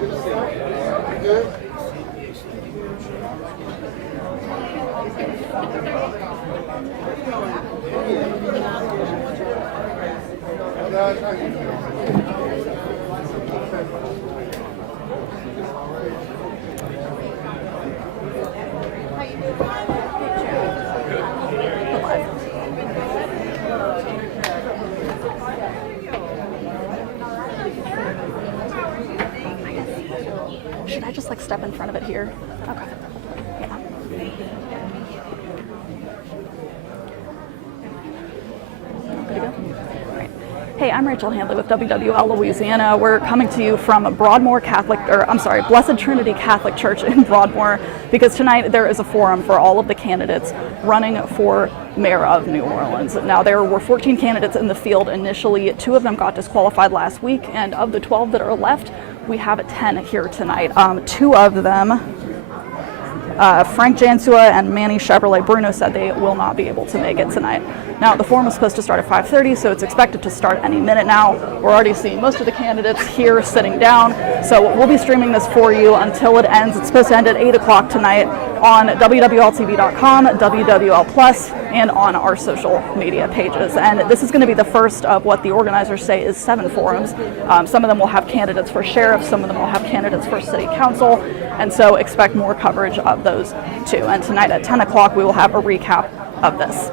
Good. Should I just like step in front of it here? Okay. Yeah. Good to go? All right. Hey, I'm Rachel Handley with WWL Louisiana. We're coming to you from Blessed Trinity Catholic Church in Broadmoor, because tonight there is a forum for all of the candidates running for mayor of New Orleans. Now, there were 14 candidates in the field initially. 2 of them got disqualified last week, and of the 12 that are left, we have 10 here tonight. 2 of them, Frank Jansua and Manny Chevrolet Bruno, said they will not be able to make it tonight. Now, the forum was supposed to start at 5:30, so it's expected to start any minute now. We're already seeing most of the candidates here sitting down, so we'll be streaming this for you until it ends. It's supposed to end at 8 o'clock tonight on WWLTV.com, WWL Plus, and on our social media pages. And this is going to be the first of what the organizers say is 7 forums. Some of them will have candidates for sheriff, some of them will have candidates for city council, and so expect more coverage of those too. And tonight at 10 o'clock, we will have a recap of this.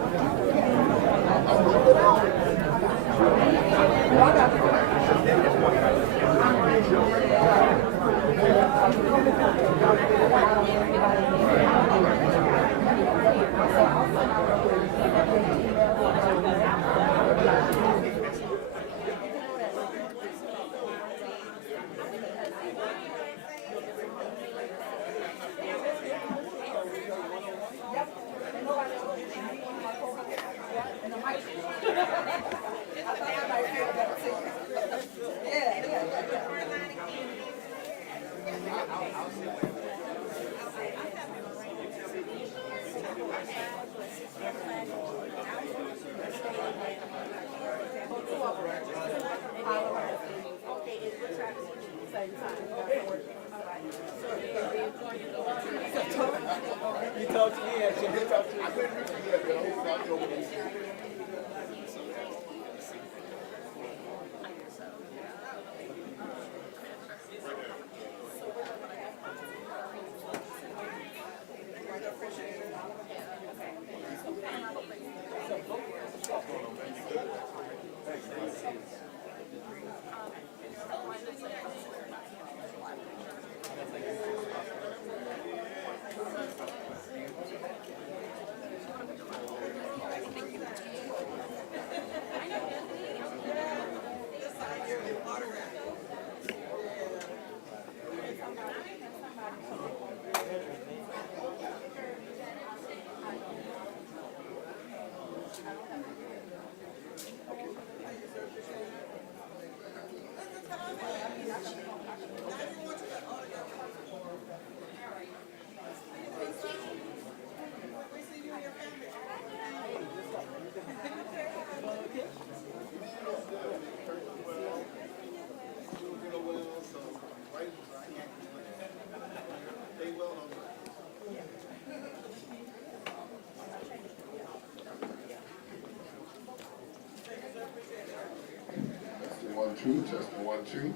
Testing 1, 2.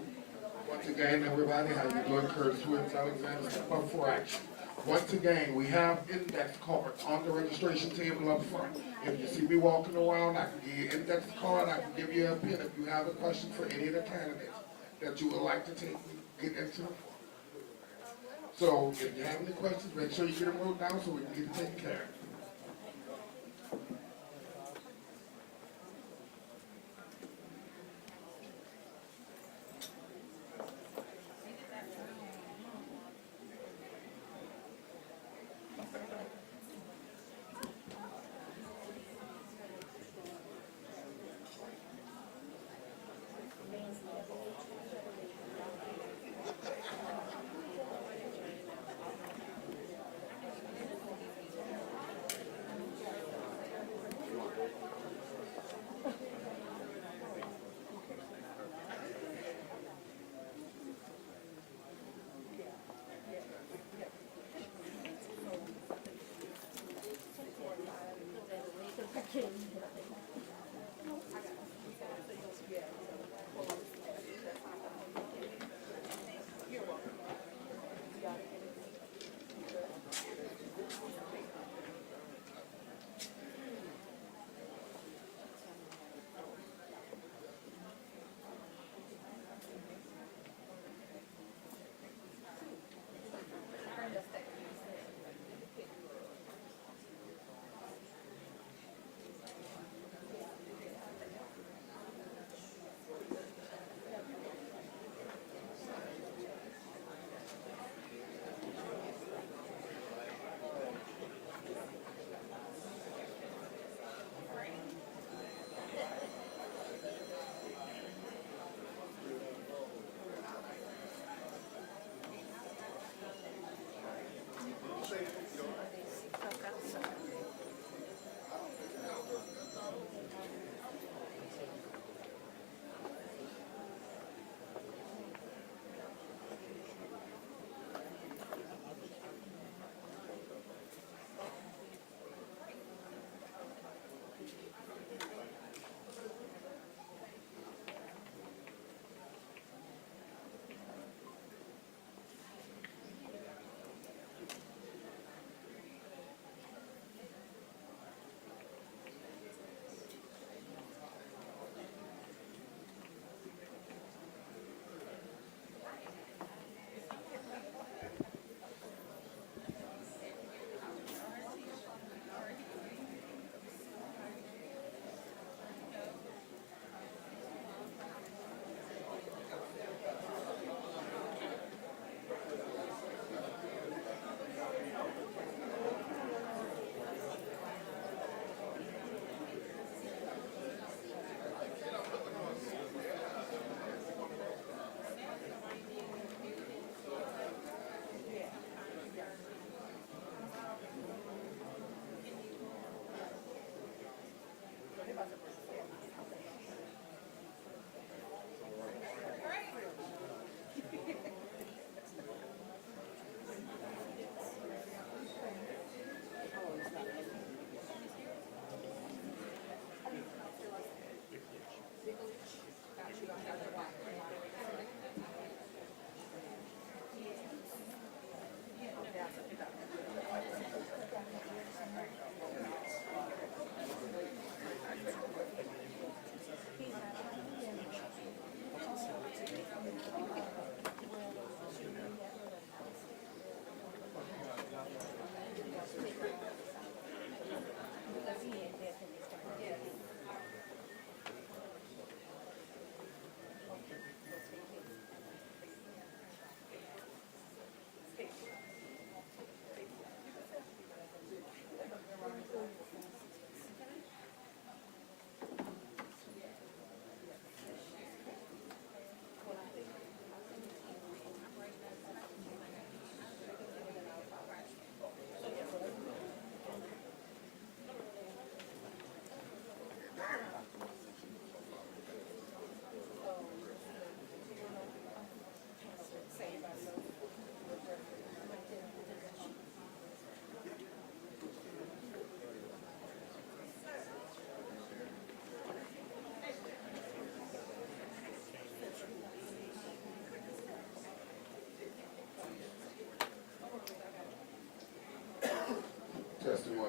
Once again, everybody, how you doing? Curtis Woods, Alexander, step up for action. Once again, we have index cards on the registration table up front. If you see me walking around, I can give you an index card. I can give you a pin if you have a question for any of the candidates that you would like to get into the forum. So if you have any questions, make sure you get them wrote down so we can get it taken care of.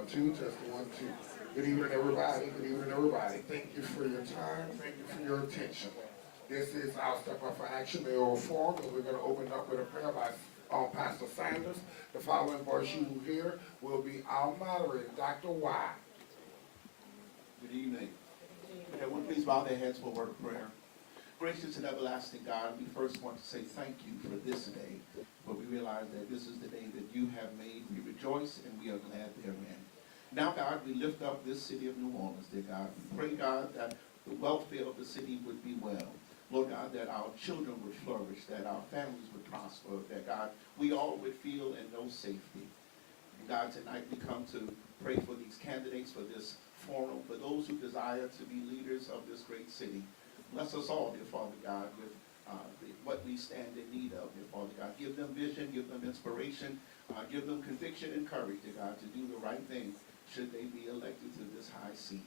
1, 2, testing 1, 2. Good evening, everybody. Good evening, everybody. Thank you for your time. Thank you for your attention. This is our Step Up for Action Mayoral Forum, and we're going to open up with a prayer by Pastor Sanders. The following voice you will hear will be our moderator, Dr. Y. Good evening. Everyone, please bow their heads for a word of prayer. Gracious and everlasting God, we first want to say thank you for this day, but we realize that this is the day that you have made. We rejoice and we are glad therein. Now, God, we lift up this city of New Orleans, dear God. We pray, God, that the welfare of the city would be well. Lord God, that our children would flourish, that our families would prosper, that, God, we all would feel and know safety. And God, tonight we come to pray for these candidates for this forum, for those who desire to be leaders of this great city. Bless us all, dear Father God, with what we stand in need of, dear Father God. Give them vision, give them inspiration, give them conviction and courage, dear God, to do the right thing should they be elected to this high seat.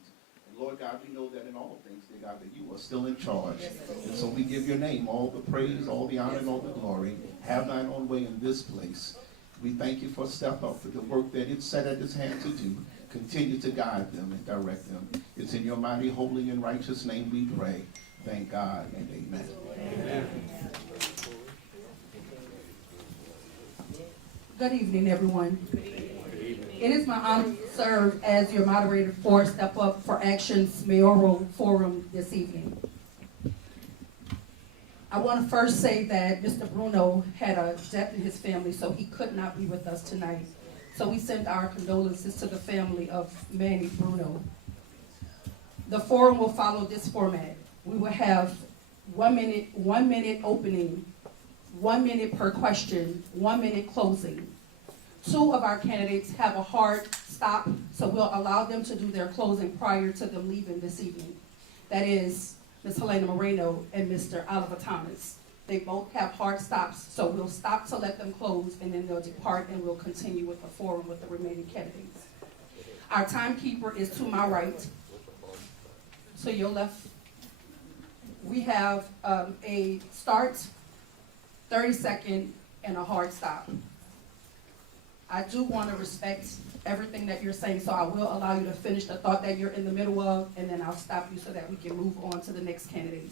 And Lord God, we know that in all things, dear God, that you are still in charge. And so we give your name all the praise, all the honor, and all the glory. Have thine own way in this place. We thank you for Step Up, for the work that it's set at its hand to do. Continue to guide them and direct them. It's in your mighty, holy, and righteous name we pray. Thank God and amen. Amen. Good evening, everyone. It is my honor to serve as your moderator for Step Up for Action's Mayoral Forum this evening. I want to first say that Mr. Bruno had a death in his family, so he could not be with us tonight. So we send our condolences to the family of Manny Bruno. The forum will follow this format. We will have 1 minute opening, 1 minute per question, 1 minute closing. Two of our candidates have a hard stop, so we'll allow them to do their closing prior to them leaving this evening. That is Ms. Helena Moreno and Mr. Oliver Thomas. They both have hard stops, so we'll stop to let them close, and then they'll depart, and we'll continue with the forum with the remaining candidates. Our timekeeper is to my right. So your left, we have a start, 30-second, and a hard stop. I do want to respect everything that you're saying, so I will allow you to finish the thought that you're in the middle of, and then I'll stop you so that we can move on to the next candidate.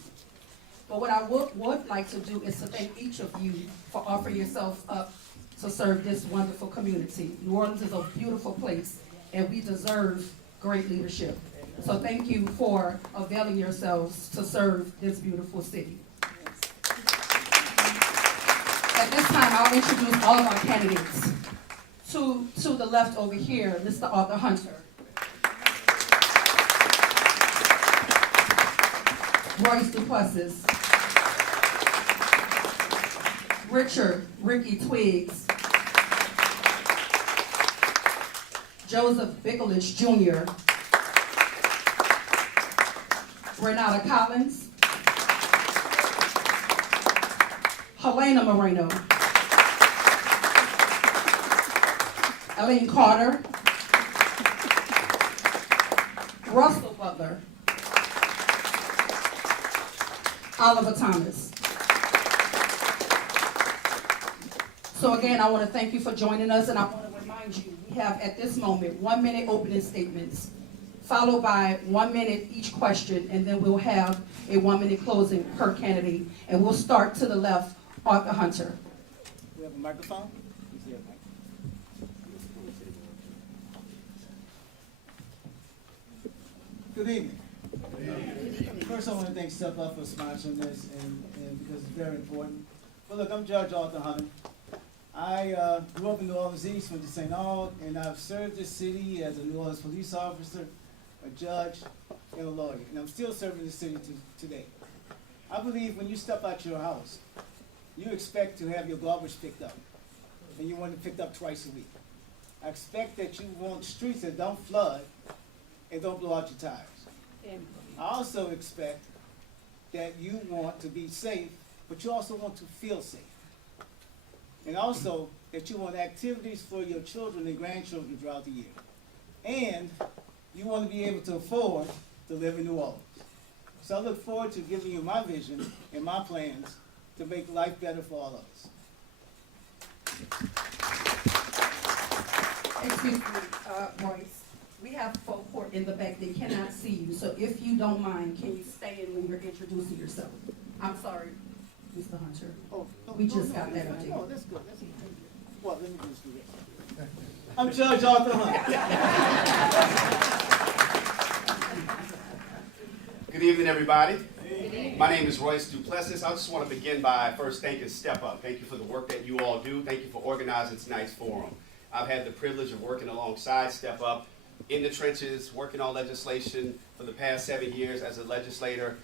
But what I would like to do is to thank each of you for offering yourselves up to serve this wonderful community. New Orleans is a beautiful place, and we deserve great leadership. So thank you for availing yourselves to serve this beautiful city. At this time, I'll introduce all of our candidates. To the left over here, Mr. Arthur Hunter. Royce Duplessis. Richard Ricky Twiggs. Joseph Bickledge Jr. Renata Collins. Helena Moreno. Elaine Carter. Russell Butler. Oliver Thomas. So again, I want to thank you for joining us, and I want to remind you, we have at this moment 1 minute opening statements, followed by 1 minute each question, and then we'll have a 1 minute closing per candidate. And we'll start to the left, Arthur Hunter. We have a microphone? Good evening. First, I want to thank Step Up for sponsoring this, and because it's very important. But look, I'm Judge Arthur Hunter. I grew up in New Orleans East, went to St. Aug, and I've served this city as a New Orleans police officer, a judge, and a lawyer. And I'm still serving the city today. I believe when you step out your house, you expect to have your garbage picked up, and you want it picked up twice a week. I expect that you want streets that don't flood and don't blow out your tires. I also expect that you want to be safe, but you also want to feel safe. And also that you want activities for your children and grandchildren throughout the year. And you want to be able to afford to live in New Orleans. So I look forward to giving you my vision and my plans to make life better for all of us. Excuse me, Royce. We have folk who are in the back, they cannot see you, so if you don't mind, can you stay in when you're introducing yourself? I'm sorry, Mr. Hunter. Oh, no, We no, just no, got that update. No, that's good, that's good. Well, let me just do this. I'm Judge Arthur Hunt. Good evening, everybody. My name is Royce Duplessis. I just want to begin by first thanking Step Up. Thank you for the work that you all do. Thank you for organizing tonight's forum. I've had the privilege of working alongside Step Up in the trenches, working on legislation for the past 7 years as a legislator,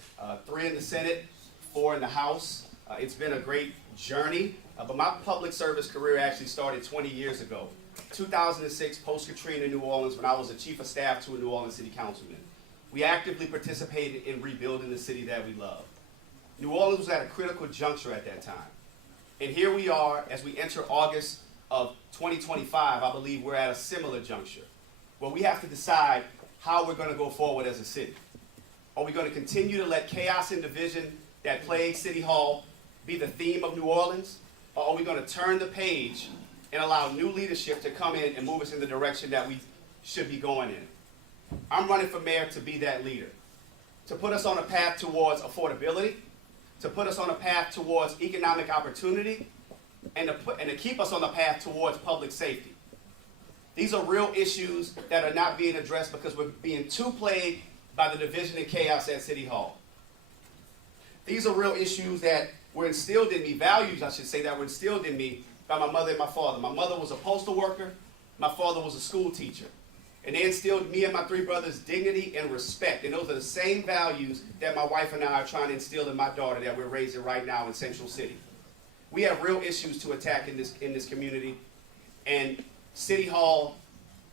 3 in the Senate, 4 in the House. It's been a great journey, but my public service career actually started 20 years ago. 2006, post-Katrina New Orleans, when I was the chief of staff to a New Orleans city councilman. We actively participated in rebuilding the city that we love. New Orleans was at a critical juncture at that time. And here we are, as we enter August of 2025, I believe we're at a similar juncture, where we have to decide how we're going to go forward as a city. Are we going to continue to let chaos and division that plague City Hall be the theme of New Orleans? Or are we going to turn the page and allow new leadership to come in and move us in the direction that we should be going in? I'm running for mayor to be that leader, to put us on a path towards affordability, to put us on a path towards economic opportunity, and to keep us on the path towards public safety. These are real issues that are not being addressed because we're being too plagued by the division and chaos at City Hall. These are real issues that were instilled in me, values, I should say, that were instilled in me by my mother and my father. My mother was a postal worker. My father was a school teacher. And they instilled me and my 3 brothers dignity and respect. And those are the same values that my wife and I are trying to instill in my daughter that we're raising right now in Central City. We have real issues to attack in this community. And City Hall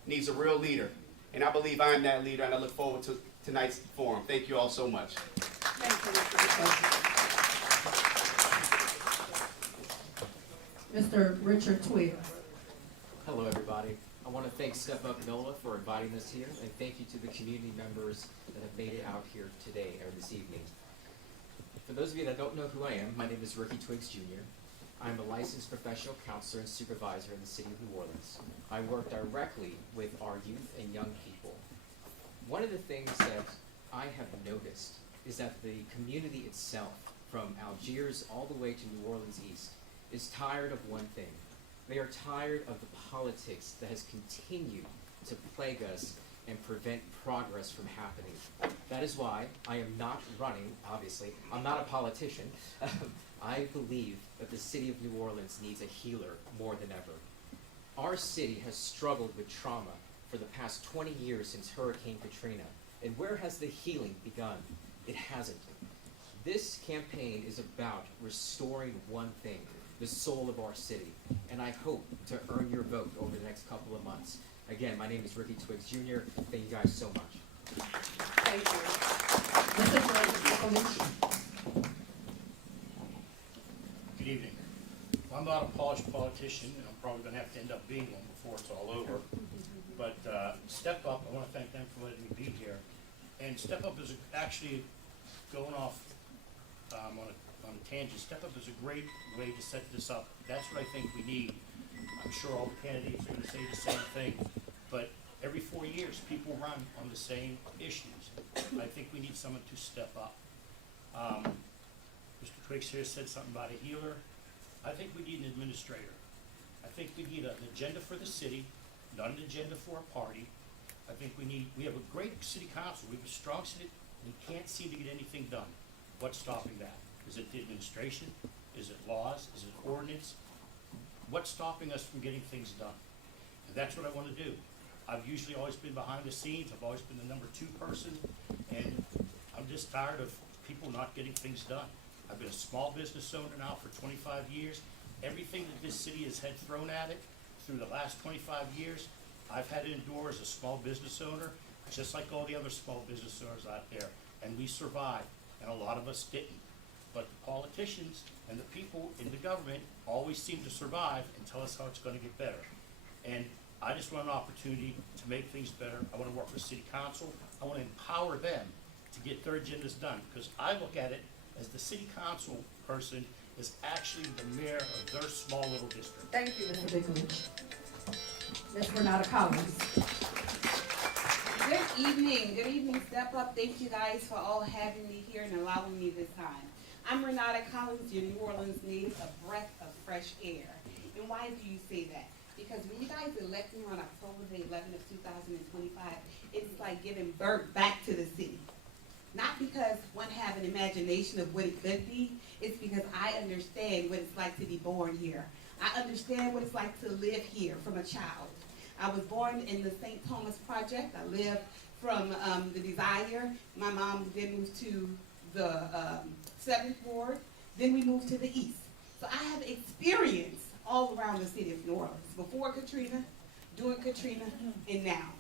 needs a real leader. And I believe I'm that leader, and I look forward to tonight's forum. Thank you all so much. Thank you, Mr. Richard Twigg. Hello, everybody. I want to thank Step Up NOLA for inviting us here, and thank you to the community members that have made it out here today or this evening. For those of you that don't know who I am, my name is Ricky Twiggs Jr. I'm a licensed professional counselor and supervisor in the city of New Orleans. I work directly with our youth and young people. One of the things that I have noticed is that the community itself, from Algiers all the way to New Orleans East, is tired of one thing. They are tired of the politics that has continued to plague us and prevent progress from happening. That is why I am not running, obviously. I'm not a politician. I believe that the city of New Orleans needs a healer more than ever. Our city has struggled with trauma for the past 20 years since Hurricane Katrina. And where has the healing begun? It hasn't. This campaign is about restoring one thing, the soul of our city, and I hope to earn your vote over the next couple of months. Again, my name is Ricky Twiggs Jr. Thank you guys so much. Thank you. Mr. George. Good evening. Well, I'm not a polished politician, and I'm probably going to have to end up being one before it's all over. But Step Up, I want to thank them for letting me be here. And Step Up is actually going off on a tangent. Step Up is a great way to set this up. That's what I think we need. I'm sure all the candidates are going to say the same thing. But every 4 years, people run on the same issues. I think we need someone to step up. Mr. Twiggs here said something about a healer. I think we need an administrator. I think we need an agenda for the city, not an agenda for a party. I think we have a great city council. We have a strong city. We can't seem to get anything done. What's stopping that? Is it the administration? Is it laws? Is it ordinance? What's stopping us from getting things done? And that's what I want to do. I've usually always been behind the scenes. I've always been the number 2 person. And I'm just tired of people not getting things done. I've been a small business owner now for 25 years. Everything that this city has had thrown at it through the last 25 years, I've had to endure as a small business owner, just like all the other small business owners out there. And we survived, and a lot of us didn't. But the politicians and the people in the government always seem to survive and tell us how it's going to get better. And I just want an opportunity to make things better. I want to work with city council. I want to empower them to get their agendas done, because I look at it as the city council person is actually the mayor of their small little district. Thank you, Mr. Biglovich. Ms. Renata Collins. Good evening, Step Up. Thank you guys for all having me here and allowing me this time. I'm Renata Collins, your New Orleans native, a breath of fresh air. And why do you say that? Because when you guys elect me on October the 11th of 2025, it's like giving birth back to the city. Not because one have an imagination of what it could be, it's because I understand what it's like to be born here. I understand what it's like to live here from a child. I was born in the St. Thomas Project. I lived from the Desire. My mom then moved to the 7th Ward. Then we moved to the East. So I have experience all around the city of New Orleans, before Katrina, during Katrina, and now.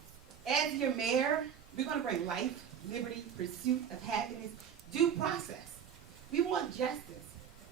As your mayor, we're going to bring life, liberty, pursuit of happiness, due process. We want justice.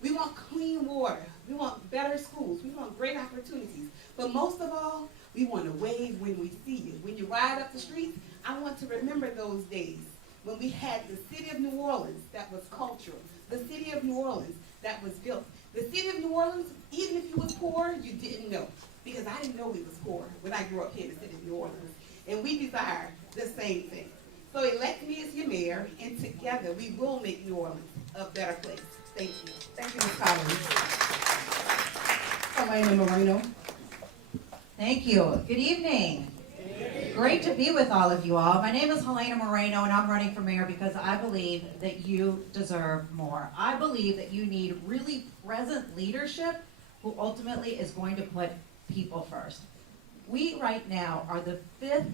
We want clean water. We want better schools. We want great opportunities. But most of all, we want to wave when we see you. When you ride up the streets, I want to remember those days when we had the city of New Orleans that was cultural, the city of New Orleans that was built. The city of New Orleans, even if you was poor, you didn't know. Because I didn't know we was poor when I grew up here in the city of New Orleans. And we desire the same thing. So elect me as your mayor, and together we will make New Orleans a better place. Thank you. Thank you, Ms. Collins. Elena Moreno. Thank you. Good evening. Great to be with all of you all. My name is Helena Moreno, and I'm running for mayor because I believe that you deserve more. I believe that you need really present leadership who ultimately is going to put people first. We right now are the 5th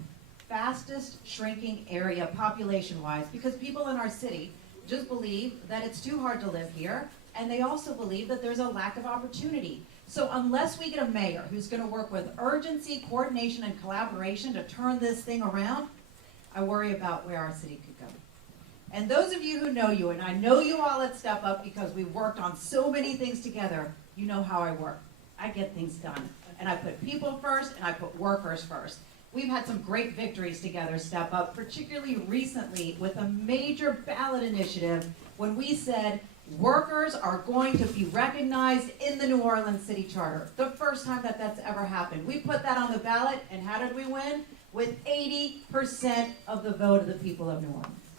fastest shrinking area population-wise because people in our city just believe that it's too hard to live here, and they also believe that there's a lack of opportunity. So unless we get a mayor who's going to work with urgency, coordination, and collaboration to turn this thing around, I worry about where our city could go. And those of you who know you, and I know you all at Step Up because we've worked on so many things together, you know how I work. I get things done. And I put people first, and I put workers first. We've had some great victories together, Step Up, particularly recently with a major ballot initiative when we said workers are going to be recognized in the New Orleans City Charter. The first time that that's ever happened. We put that on the ballot, and how did we win? With 80% of the vote of the people of New Orleans.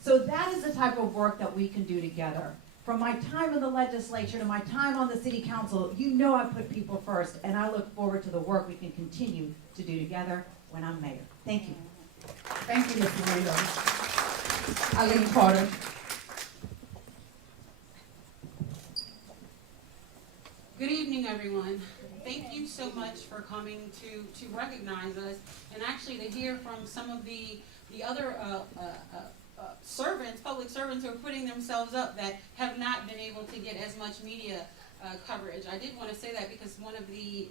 So that is the type of work that we can do together. From my time in the legislature to my time on the city council, you know I put people first, and I look forward to the work we can continue to do together when I'm mayor. Thank you. Thank you, Ms. Moreno. Eileen Carter. Good evening, everyone. Thank you so much for coming to recognize us and actually to hear from some of the other servants, public servants who are putting themselves up that have not been able to get as much media coverage. I did want to say that because one of the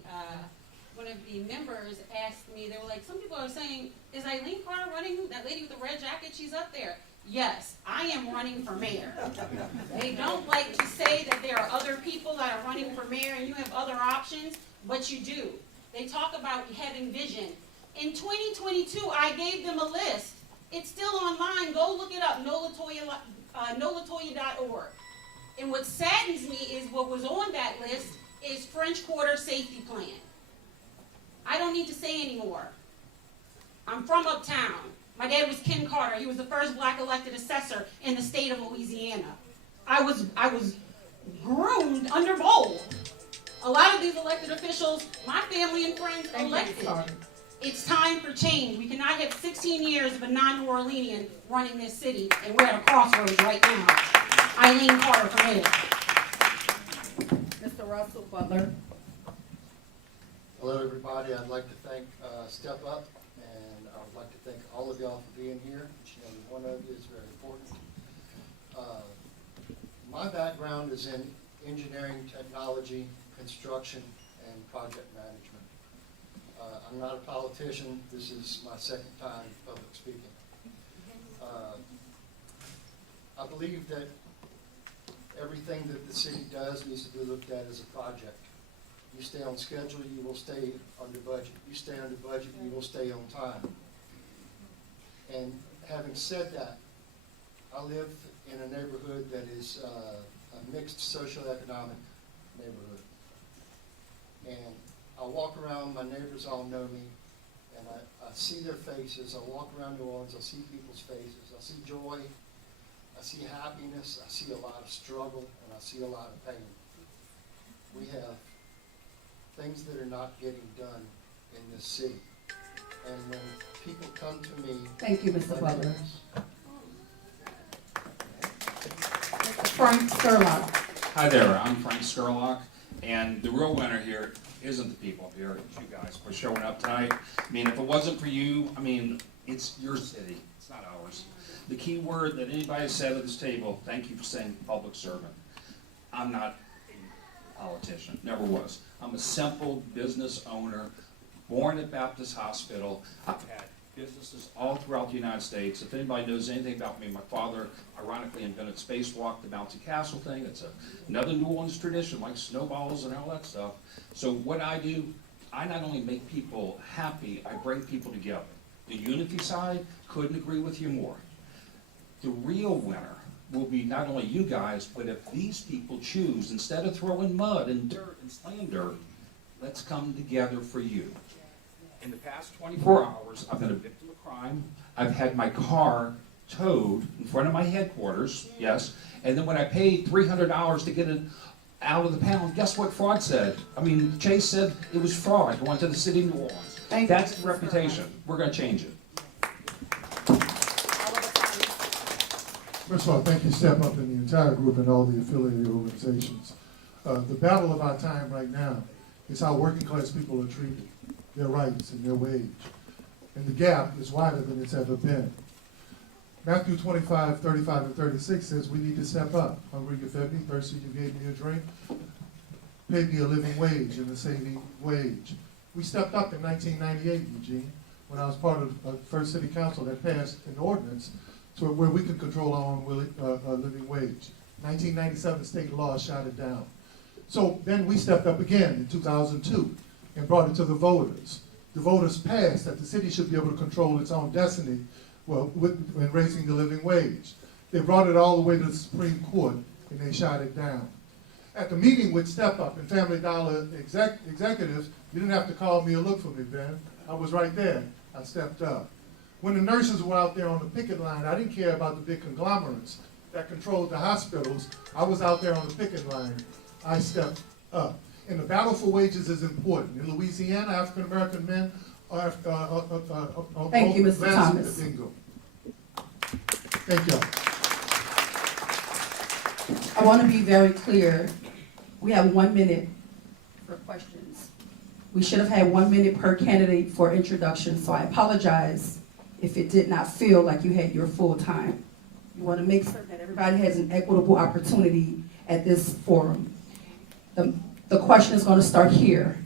members asked me, they were like, some people are saying, is Eileen Carter running? That lady with the red jacket, she's up there. Yes, I am running for mayor. They don't like to say that there are other people that are running for mayor and you have other options, but you do. They talk about having vision. In 2022, I gave them a list. It's still online. Go look it up, nolatoya.org. And what saddens me is what was on that list is French Quarter Safety Plan. I don't need to say anymore. I'm from uptown. My dad was Ken Carter. He was the first black elected assessor in the state of Louisiana. I was groomed under bold. A lot of these elected officials, my family and friends elected. It's time for change. We cannot have 16 years of a non-New Orleanian running this city, and we're at a crossroads right now. Eileen Carter for mayor. Mr. Russell Butler. Hello, everybody. I'd like to thank Step Up, and I would like to thank all of y'all for being here. Each and every one of you is very important. My background is in engineering, technology, construction, and project management. I'm not a politician. This is my second time public speaking. I believe that everything that the city does needs to be looked at as a project. You stay on schedule, you will stay under budget. You stay under budget, you will stay on time. And having said that, I live in a neighborhood that is a mixed socioeconomic neighborhood. And I walk walk around, my neighbors all know me, and I see their faces. I walk around New Orleans, I see people's faces. I see joy, I see happiness, I see a lot of struggle, and I see a lot of pain. We have things that are not getting done in this city. And when people come to me... Thank you, Mr. Butler. Frank Skurlock. Hi there, I'm Frank Skurlock, and the real winner here isn't the people up here, it's you guys for showing up tonight. I mean, if it wasn't for you, I mean, it's your city, it's not ours. The key word that anybody said at this table, thank you for saying public servant. I'm not a politician, never was. I'm a simple business owner, born at Baptist Hospital. I've had businesses all throughout the United States. If anybody knows anything about me, my father ironically invented spacewalk, the bouncy castle thing. It's another New Orleans tradition, like snowballs and all that stuff. So what I do, I not only make people happy, I bring people together. The unity side, couldn't agree with you more. The real winner will be not only you guys, but if these people choose, instead of throwing mud and dirt and slander, let's come together for you. In the past 24 hours, I've been a victim of crime. I've had my car towed in front of my headquarters, yes, and then when I paid $300 to get it out of the pound, guess what fraud said? I mean, Chase said it was fraud going to the city of New Orleans. That's the reputation. We're going to change it. First of all, thank you, Step Up, and the entire group and all the affiliated organizations. The battle of our time right now is how working class people are treated, their rights and their wage. And the gap is wider than it's ever been. Matthew 25, 35, and 36 says we need to step up. Hungry, you fed me. Thirsty, you gave me a drink. Paid me a living wage and a saving wage. We stepped up in 1998, Eugene, when I was part of the first city council that passed an ordinance to where we could control our own living wage. 1997, state law shot it down. So then we stepped up again in 2002 and brought it to the voters. The voters passed that the city should be able to control its own destiny when raising the living wage. They brought it all the way to the Supreme Court and they shot it down. At the meeting with Step Up and Family Dollar executives, you didn't have to call me or look for me, Ben. I was right there. I stepped up. When the nurses were out there on the picket line, I didn't care about the big conglomerates that controlled the hospitals. I was out there on the picket line. I stepped up. And the battle for wages is important. In Louisiana, African-American men are Thank you, Mr. Thomas. Bingo. Thank you. I want to be very clear. We have 1 minute for questions. We should have had 1 minute per candidate for introduction, so I apologize if it did not feel like you had your full time. You want to make certain that everybody has an equitable opportunity at this forum. The question is going to start here.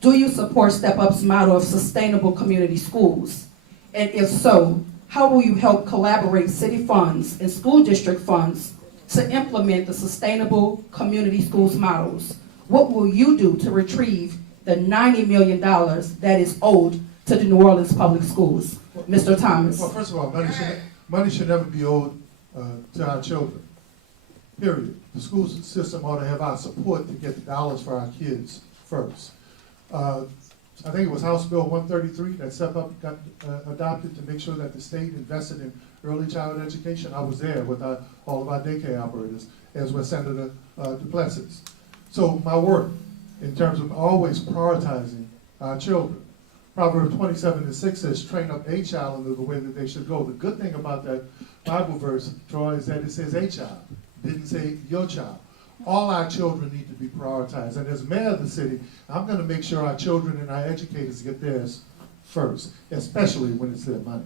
Do you support Step Up's model of sustainable community schools? And if so, how will you help collaborate city funds and school district funds to implement the sustainable community schools models? What will you do to retrieve the $90 million that is owed to the New Orleans public schools? Mr. Thomas. Well, first of all, money should never be owed to our children, period. The school system ought to have our support to get the dollars for our kids first. I think it was House Bill 133 that Step Up got adopted to make sure that the state invested in early childhood education. I was there with all of our daycare operators, as was Senator Duplessis. So my work in terms of always prioritizing our children. Proverbs 27:6 says, train up a child in the way that they should go. The good thing about that Bible verse, Troy, is that it says a child. It didn't say your child. All our children need to be prioritized. And as mayor of the city, I'm going to make sure our children and our educators get theirs first, especially when it's their money.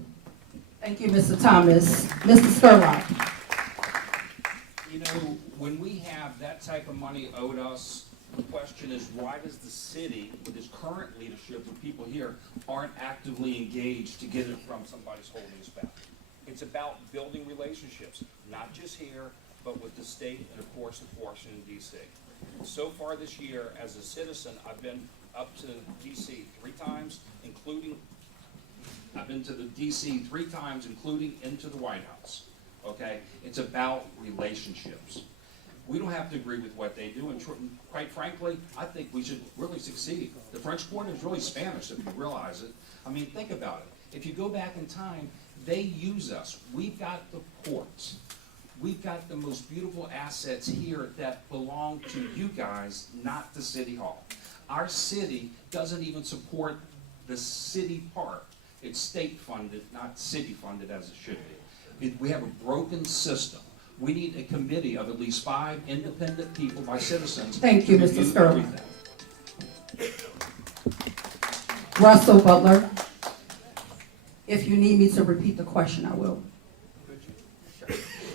Thank you, Mr. Thomas. Mr. Skurlock. You know, when we have that type of money owed us, the question is, why does the city, with its current leadership and people here, aren't actively engaged to get it from somebody's holding us back? It's about building relationships, not just here, but with the state and, of course, with Washington, D.C. So far this year, as a citizen, I've been up to D.C. 3 times, including into the White House, okay? It's about relationships. We don't have to agree with what they do, and quite frankly, I think we should really succeed. The French Quarter is really Spanish, if you realize it. I mean, think about it. If you go back in time, they use us. We've got the ports. We've got the most beautiful assets here that belong to you guys, not the City Hall. Our city doesn't even support the city park. It's state funded, not city funded as it should be. We have a broken system. We need a committee of at least 5 independent people by citizens. Thank you, to Mr. review Sterling. everything. Russell Butler. If you need me to repeat the question, I will.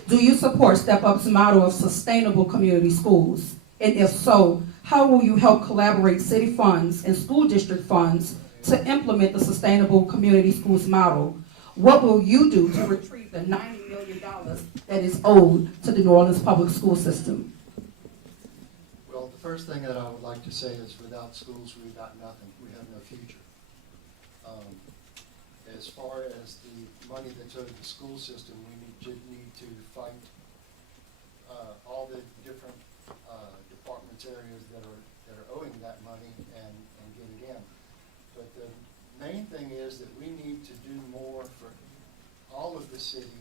Do you support Step Up's motto of sustainable community schools? And if so, how will you help collaborate city funds and school district funds to implement the sustainable community schools model? What will you do to retrieve the $90 million that is owed to the New Orleans public school system? Well, the first thing that I would like to say is without schools, we've got nothing. We have no future. As far as the money that's owed to the school system, we need to fight all the different departments, areas that are owing that money and get it in. But the main thing is that we need to do more for all of the city,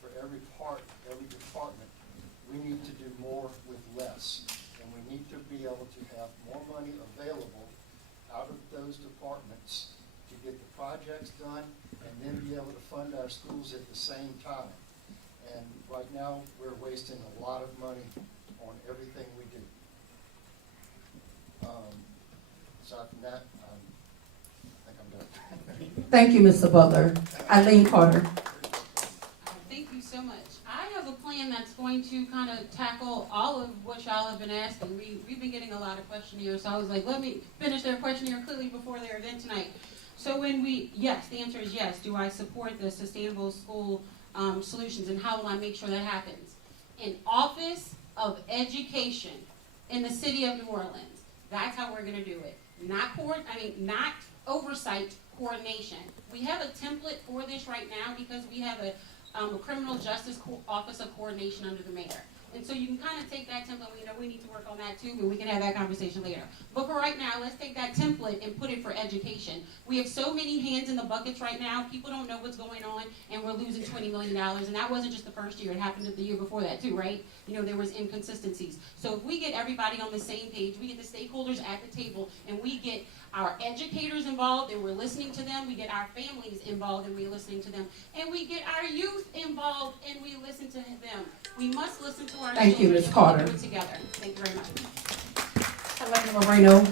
for every part, every department. We need to do more with less. And we need to be able to have more money available out of those departments to get the projects done and then be able to fund our schools at the same time. And right now, we're wasting a lot of money on everything we do. Aside from that, I think I'm done. Thank you, Mr. Butler. Eileen Carter. Thank you so much. I have a plan that's going to kind of tackle all of what y'all have been asking. We've been getting a lot of questionnaires, so I was like, let me finish their questionnaire clearly before their event tonight. So yes, the answer is yes. Do I support the sustainable school solutions, and how will I make sure that happens? In Office of Education in the city of New Orleans. That's how we're going to do it. Not oversight, coordination. We have a template for this right now because we have a criminal justice office of coordination under the mayor. And so you can kind of take that template, we need to work on that too, but we can have that conversation later. But for right now, let's take that template and put it for education. We have so many hands in the buckets right now, people don't know what's going on, and we're losing $20 million. And that wasn't just the first year, it happened the year before that too, right? There was inconsistencies. So if we get everybody on the same page, we get the stakeholders at the table, and we get our educators involved and we're listening to them, we get our families involved and we're listening to them, and we get our youth involved and we listen to them. We must listen to our Thank you, children Ms. Carter. and do it together. Thank you very much. Helena Moreno.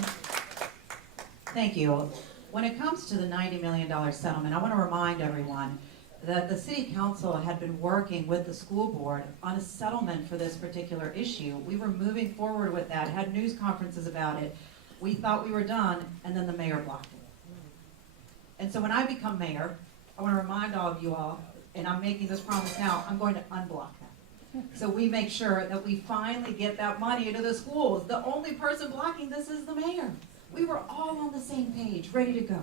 Thank you. When it comes to the $90 million settlement, I want to remind everyone that the City Council had been working with the school board on a settlement for this particular issue. We were moving forward with that, had news conferences about it. We thought we were done, and then the mayor blocked it. And so when I become mayor, I want to remind all of you all, and I'm making this promise now, I'm going to unblock that. So we make sure that we finally get that money into the schools. The only person blocking this is the mayor. We were all on the same page, ready to go.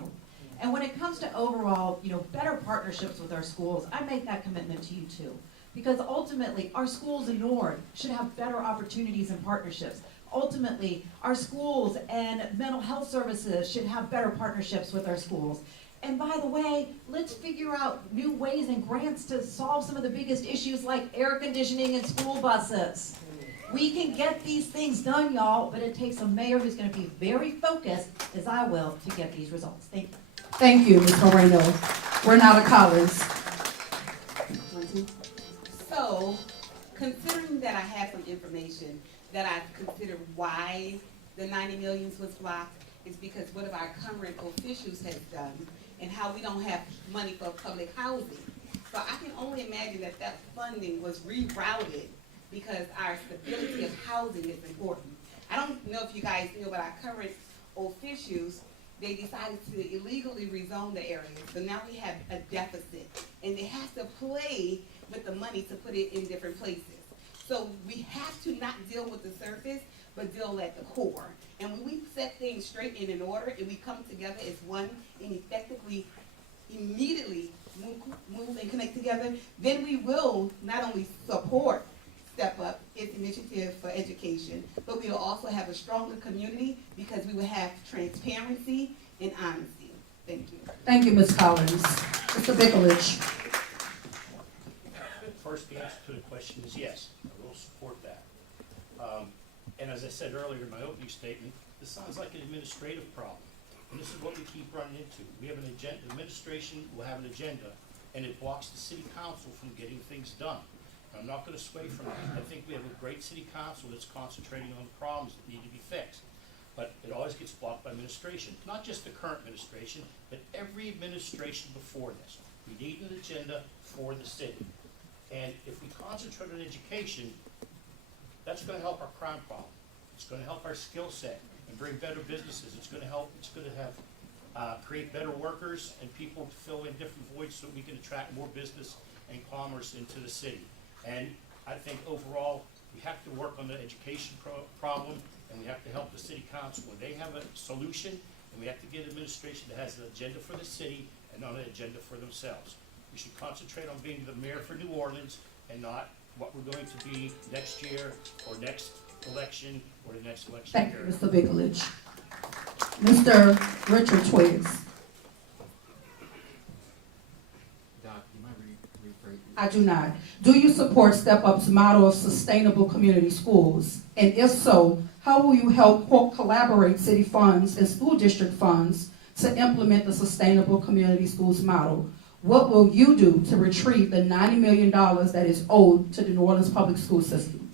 And when it comes to overall, better partnerships with our schools, I make that commitment to you too. Because ultimately, our schools in Nord should have better opportunities and partnerships. Ultimately, our schools and mental health services should have better partnerships with our schools. And by the way, let's figure out new ways and grants to solve some of the biggest issues like air conditioning and school buses. We can get these things done, y'all, but it takes a mayor who's going to be very focused, as I will, to get these results. Thank you. Thank you, Ms. Moreno. Renata Collins. So, considering that I have some information that I consider why the 90 millions was blocked, is because what of our current officials has done and how we don't have money for public housing. So I can only imagine that that funding was rerouted because our stability of housing is important. I don't know if you guys know, but our current officials, they decided to illegally rezone the area. So now we have a deficit, and they have to play with the money to put it in different places. So we have to not deal with the surface, but deal at the core. And when we set things straight and in order, and we come together as one and effectively, immediately move and connect together, then we will not only support step up its initiative for education, but we will also have a stronger community because we will have transparency and honesty. Thank you. Thank you, Ms. Collins. Mr. Mikulich. First, the answer to the question is yes, I will support that. And as I said earlier in my opening statement, this sounds like an administrative problem. And this is what we keep running into. We have an agenda, administration will have an agenda, and it blocks the city council from getting things done. And I'm not gonna sway from that. I think we have a great city council that's concentrating on the problems that need to be fixed. But it always gets blocked by administration, not just the current administration, but every administration before this. We need an agenda for the city. And if we concentrate on education, that's gonna help our crime problem. It's gonna help our skill set and bring better businesses. It's gonna create better workers and people to fill in different voids so we can attract more business and commerce into the city. And I think overall, we have to work on the education problem, and we have to help the city council when they have a solution, and we have to get administration that has an agenda for the city and not an agenda for themselves. We should concentrate on being the mayor for New Orleans and not what we're going to be next year or next election or the next election Thank you, period. Mr. Mikulich. Mr. Richard Twiggs. Doc, you might rephrase. I do not. Do you support Step Up's motto of sustainable community schools? And if so, how will you help collaborate city funds and school district funds to implement the sustainable community schools model? What will you do to retrieve the $90 million that is owed to the New Orleans public school system?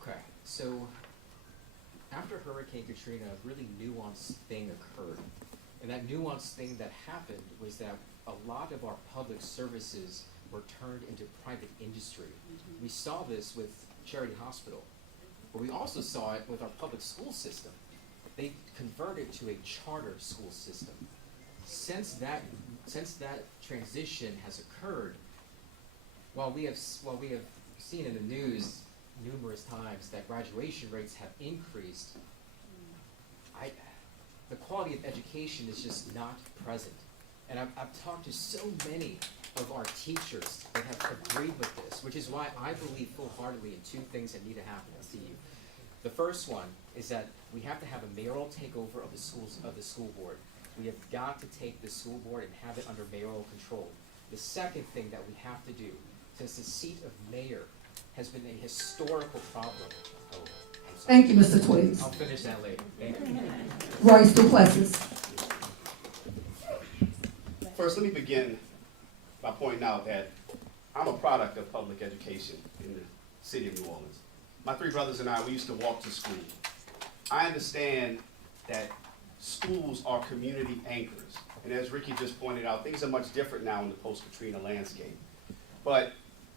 Okay, so after Hurricane Katrina, a really nuanced thing occurred. And that nuanced thing that happened was that a lot of our public services were turned into private industry. We saw this with Charity Hospital, but we also saw it with our public school system. They converted to a charter school system. Since that transition has occurred, while we have seen in the news numerous times that graduation rates have increased, the quality of education is just not present. And I've talked to so many of our teachers that have agreed with this, which is why I believe full-heartedly in two things that need to happen at CU. The first one is that we have to have a mayoral takeover of the school board. We have got to take the school board and have it under mayoral control. The second thing that we have to do, since the seat of mayor has been a historical problem. Oh, I'm sorry. Thank you, Mr. Twiggs. I'll finish that later. Thank you. Royce Duplessis. First, let me begin by pointing out that I'm a product of public education in the city of New Orleans. My three brothers and I, we used to walk to school. I understand that schools are community anchors. And as Ricky just pointed out, things are much different now in the post-Katrina landscape. But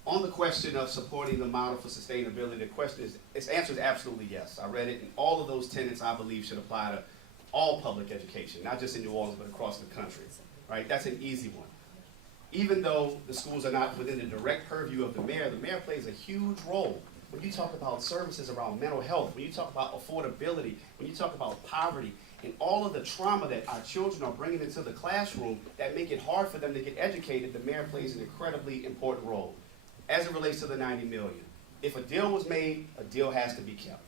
on the question of supporting the model for sustainability, the question is, its answer is absolutely yes. I read it, and all of those tenets I believe should apply to all public education, not just in New Orleans, but across the country, right? That's an easy one. Even though the schools are not within the direct purview of the mayor plays a huge role. When you talk about services around mental health, when you talk about affordability, when you talk about poverty, and all of the trauma that our children are bringing into the classroom that make it hard for them to get educated, the mayor plays an incredibly important role. As it relates to the $90 million, if a deal was made, a deal has to be kept.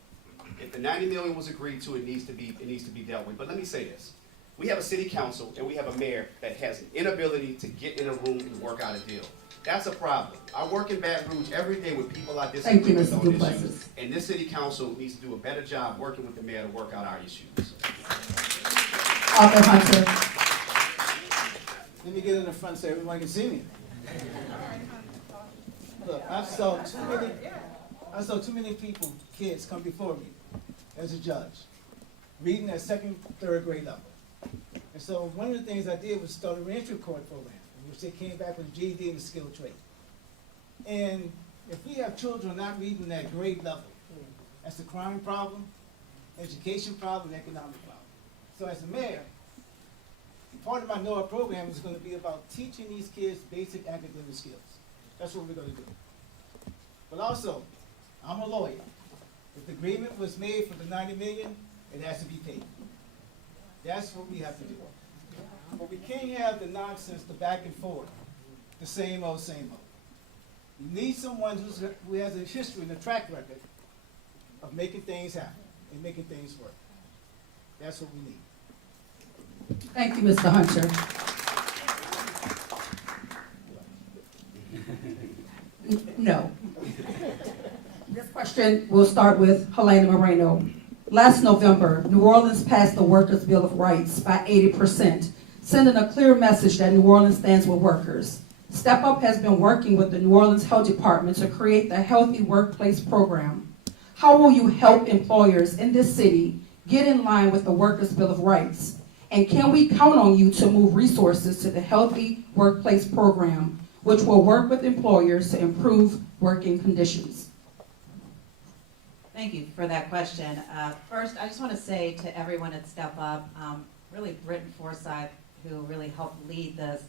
If the $90 million was agreed to, it needs to be dealt with. But let me say this. We have a city council and we have a mayor that has an inability to get in a room and work out a deal. That's a problem. I work in Baton Rouge every day with people I disagree with on issues. And this city council needs to do a better job working with the mayor to work out our issues. Arthur Hunter. Let me get in the front so everyone can see me. Look, I saw too many people, kids, come before me as a judge, reading at second, third grade level. And so one of the things I did was start a reentry court program, in which they came back with a GED and a skilled trade. And if we have children not reading at grade level, that's a crime problem, education problem, economic problem. So as a mayor, part of my NOAA program is going to be about teaching these kids basic academic skills. That's what we're going to do. But also, I'm a lawyer. If the agreement was made for the $90 million, it has to be paid. That's what we have to do. But we can't have the nonsense, the back and forth, the same old, same old. You need someone who has a history and a track record of making things happen and making things work. That's what we need. Thank you, Mr. Hunter. No. This question will start with Helena Moreno. Last November, New Orleans passed the Workers' Bill of Rights by 80%, sending a clear message that New Orleans stands with workers. Step Up has been working with the New Orleans Health Department to create the Healthy Workplace Program. How will you help employers in this city get in line with the Workers' Bill of Rights? And can we count on you to move resources to the Healthy Workplace Program, which will work with employers to improve working conditions? Thank you for that question. First, I just want to say to everyone at Step Up, really Britton Forsyth, who really helped lead this,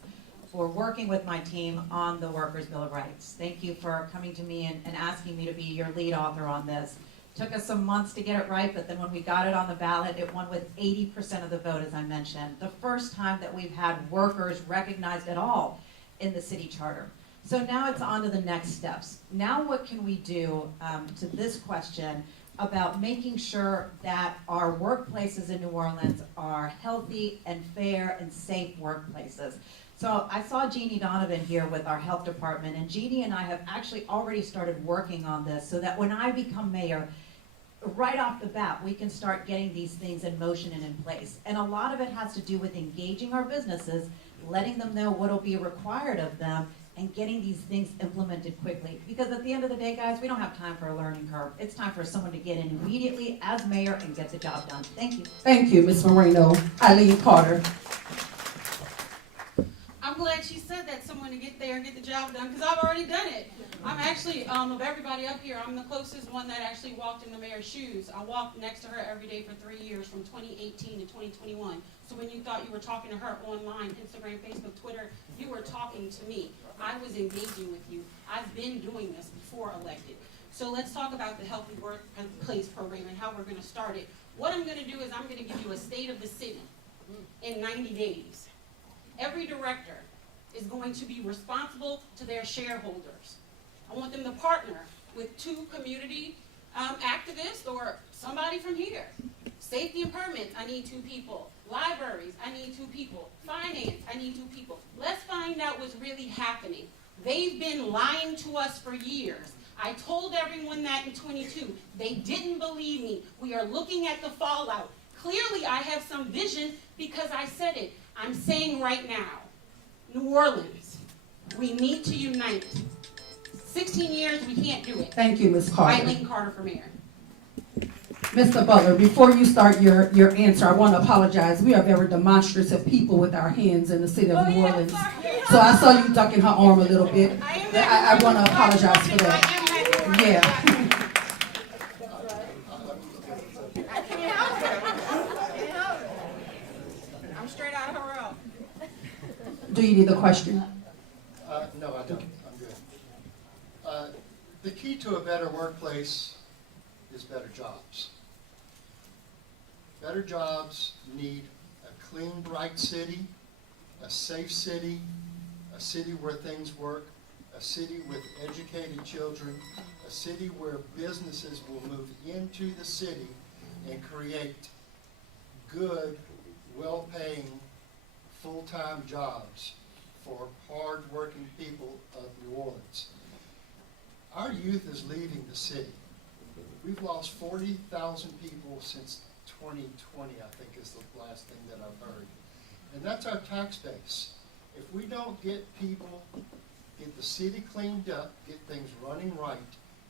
for working with my team on the Workers' Bill of Rights. Thank you for coming to me and asking me to be your lead author on this. Took us some months to get it right, but then when we got it on the ballot, it won with 80% of the vote, as I mentioned. The first time that we've had workers recognized at all in the city charter. So now it's on to the next steps. Now what can we do to this question about making sure that our workplaces in New Orleans are healthy and fair and safe workplaces? So I saw Jeannie Donovan here with our health department, and Jeannie and I have actually already started working on this so that when I become mayor, right off the bat, we can start getting these things in motion and in place. And a lot of it has to do with engaging our businesses, letting them know what will be required of them, and getting these things implemented quickly. Because at the end of the day, guys, we don't have time for a learning curve. It's time for someone to get in immediately as mayor and get the job done. Thank you. Thank you, Ms. Moreno. Eileen Carter. I'm glad she said that, someone to get there and get the job done, because I've already done it. I'm actually, of everybody up here, I'm the closest one that actually walked in the mayor's shoes. I walked next to her every day for 3 years, from 2018 to 2021. So when you thought you were talking to her online, Instagram, Facebook, Twitter, you were talking to me. I was engaging with you. I've been doing this before elected. So let's talk about the Healthy Workplace Program and how we're going to start it. What I'm going to do is I'm going to give you a state of the city in 90 days. Every director is going to be responsible to their shareholders. I want them to partner with 2 community activists or somebody from here. Safety and permits, I need 2 people. Libraries, I need 2 people. Finance, I need 2 people. Let's find out what's really happening. They've been lying to us for years. I told everyone that in 22. They didn't believe me. We are looking at the fallout. Clearly, I have some vision because I said it. I'm saying right now, New Orleans, we need to unite. 16 years, we can't do it. Thank you, Ms. Carter. Eileen Carter for mayor. Mr. Butler, before you start your answer, I want to apologize. We are very demonstrative people with our hands in the city of New Orleans. So I saw you ducking her arm a little bit. I want to apologize for that. Yeah. I'm straight out of her row. Do you need the question? No, I don't. I'm good. The key to a better workplace is better jobs. Better jobs need a clean, bright city, a safe city, a city where things work, a city with educated children, a city where businesses will move into the city and create good, well-paying, full-time jobs for hard-working people of New Orleans. Our youth is leaving the city. We've lost 40,000 people since 2020, I think is the last thing that I've heard. And that's our tax base. If we don't get people, get the city cleaned up, get things running right,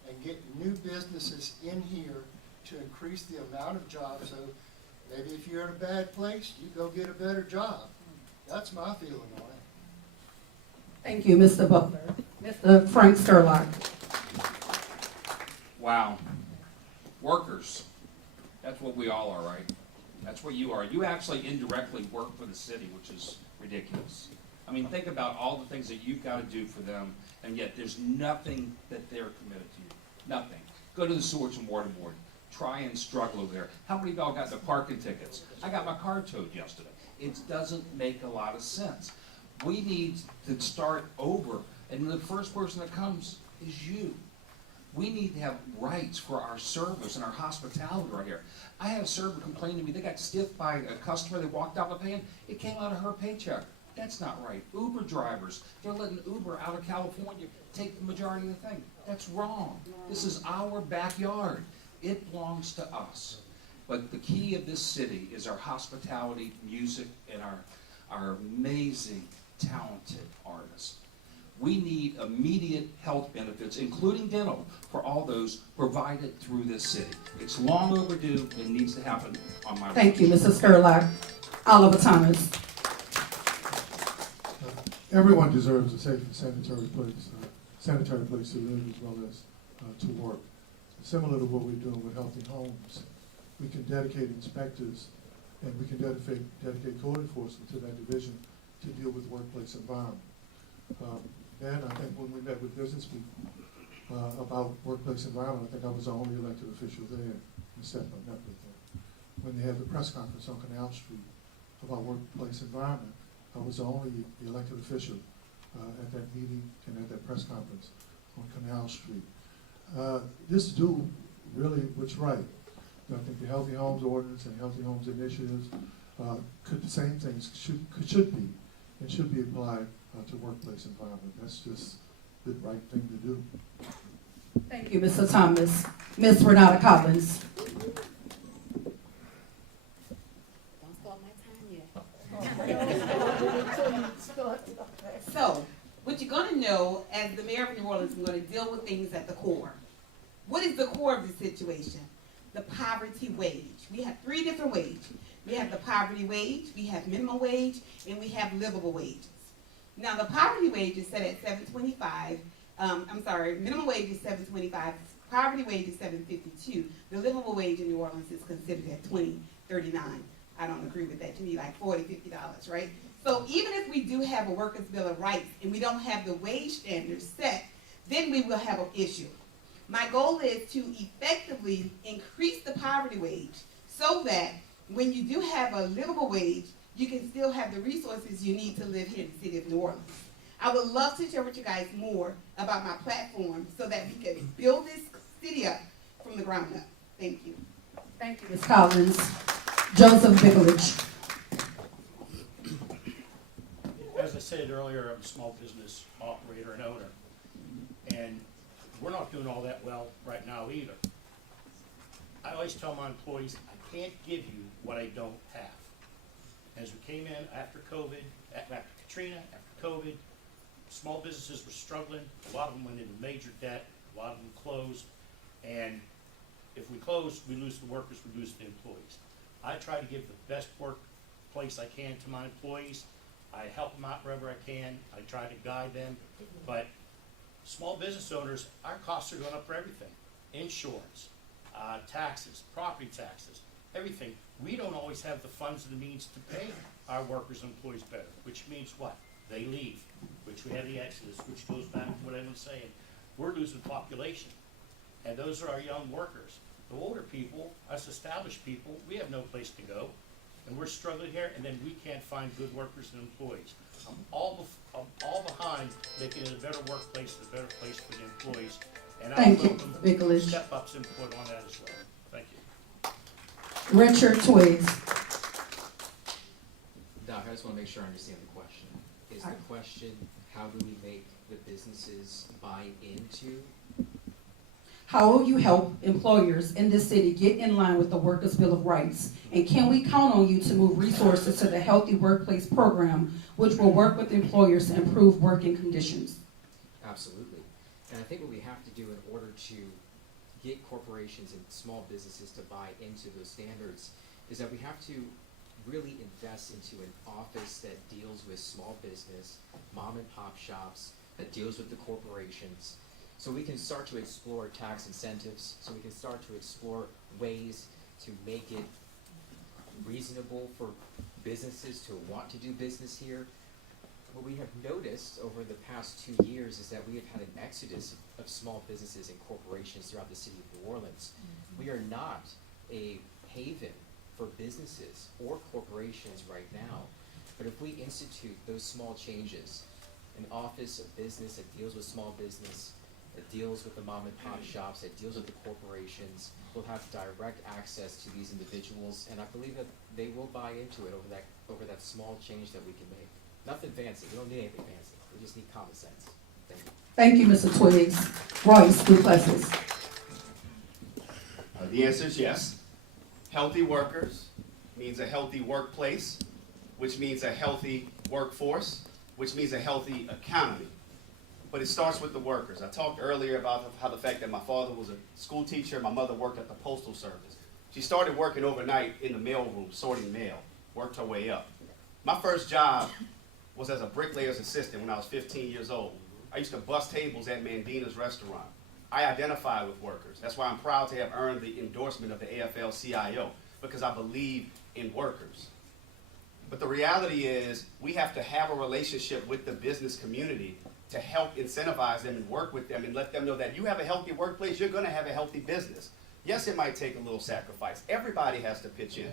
and get new businesses in here to increase the amount of jobs, so maybe if you're in a bad place, you go get a better job. That's my feeling on it. Thank you, Mr. Butler. Mr. Frank Sturlock. Wow. Workers. That's what we all are, right? That's what you are. You actually indirectly work for the city, which is ridiculous. I mean, think about all the things that you've got to do for them, and yet there's nothing that they're committed to. Nothing. Go to the Sewage and Water Board. Try and struggle there. How many of y'all got the parking tickets? I got my car towed yesterday. It doesn't make a lot of sense. We need to start over, and the first person that comes is you. We need to have rights for our service and our hospitality right here. I had a server complain to me, they got stiffed by a customer, they walked out of paying, it came out of her paycheck. That's not right. Uber drivers, they're letting Uber out of California take the majority of the thing. That's wrong. This is our backyard. It belongs to us. But the key of this city is our hospitality, music, and our amazing, talented artists. We need immediate health benefits, including dental, for all those provided through this city. It's long overdue. It needs to happen on my watch. Thank you, Mrs. Skurlock. Oliver Thomas. Everyone deserves a safe and sanitary place to live as well as to work. Similar to what we're doing with Healthy Homes, we can dedicate inspectors and we can dedicate code enforcement to that division to deal with workplace environment. Then I think when we met with business people about workplace environment, I think I was the only elected official there, and Stephanie met with them. When they had the press conference on Canal Street about workplace environment, I was the only elected official at that meeting and at that press conference on Canal Street. This do really what's right. I think the Healthy Homes Ordinance and Healthy Homes Initiatives the same things should be and should be applied to workplace environment. That's just the right thing to do. Thank you, Mr. Thomas. Ms. Renata Collins. Don't start my time yet. So, what you're going to know, as the mayor of New Orleans, I'm going to deal with things at the core. What is the core of the situation? The poverty wage. We have 3 different wages. We have the poverty wage, we have minimum wage, and we have livable wages. Now, the poverty wage is set at $7.25. Minimum wage is $7.25. Poverty wage is $7.52. The livable wage in New Orleans is considered at $20.39. I don't agree with that. To me, like $40, $50, right? So even if we do have a workers' bill of rights and we don't have the wage standards set, then we will have an issue. My goal is to effectively increase the poverty wage so that when you do have a livable wage, you can still have the resources you need to live here in the city of New Orleans. I would love to share with you guys more about my platform so that we can build this city up from the ground up. Thank you. Thank you, Ms. Collins. Joseph Bicklage. As I said earlier, I'm a small business operator and owner, and we're not doing all that well right now either. I always tell my employees, I can't give you what I don't have. As we came in after COVID, after Katrina, after COVID, small businesses were struggling. A lot of them went into major debt. A lot of them closed. And if we close, we lose the workers, we lose the employees. I try to give the best workplace I can to my employees. I help them out wherever I can. I try to guide them. But small business owners, our costs are going up for everything. Insurance, taxes, property taxes, everything. We don't always have the funds and the means to pay our workers and employees better, which means what? They leave, which we have the exodus, which goes back to what everyone's saying. We're losing population, and those are our young workers. The older people, us established people, we have no place to go, and we're struggling here, and then we can't find good workers and employees. I'm all behind making it a better workplace, a better place for the employees, and I welcome Step Up's input on that as well. Thank you. Richard Twiggs. Doc, I just want to make sure I understand the question. Is the question, how do we make the businesses buy into? How will you help employers in this city get in line with the Workers' Bill of Rights? And can we count on you to move resources to the Healthy Workplace Program, which will work with employers to improve working conditions? Absolutely. And I think what we have to do in order to get corporations and small businesses to buy into those standards is that we have to really invest into an office that deals with small business, mom and pop shops, that deals with the corporations. So we can start to explore tax incentives, so we can start to explore ways to make it reasonable for businesses to want to do business here. What we have noticed over the past 2 years is that we have had an exodus of small businesses and corporations throughout the city of New Orleans. We are not a haven for businesses or corporations right now, but if we institute those small changes, an office of business that deals with small business, that deals with the mom and pop shops, that deals with the corporations, will have direct access to these individuals, and I believe that they will buy into it over that small change that we can make. Nothing fancy. We don't need anything fancy. We just need common sense. Thank you. Thank you, Mr. Twiggs. Royce Duplessis. The answer is yes. Healthy workers means a healthy workplace, which means a healthy workforce, which means a healthy economy. But it starts with the workers. I talked earlier about how the fact that my father was a school teacher, my mother worked at the Postal Service. She started working overnight in the mailroom, sorting mail, worked her way up. My first job was as a bricklayer's assistant when I was 15 years old. I used to bust tables at Mandina's restaurant. I identify with workers. That's why I'm proud to have earned the endorsement of the AFL-CIO, because I believe in workers. But the reality is we have to have a relationship with the business community to help incentivize them and work with them and let them know that you have a healthy workplace, you're going to have a healthy business. Yes, it might take a little sacrifice. Everybody has to pitch in,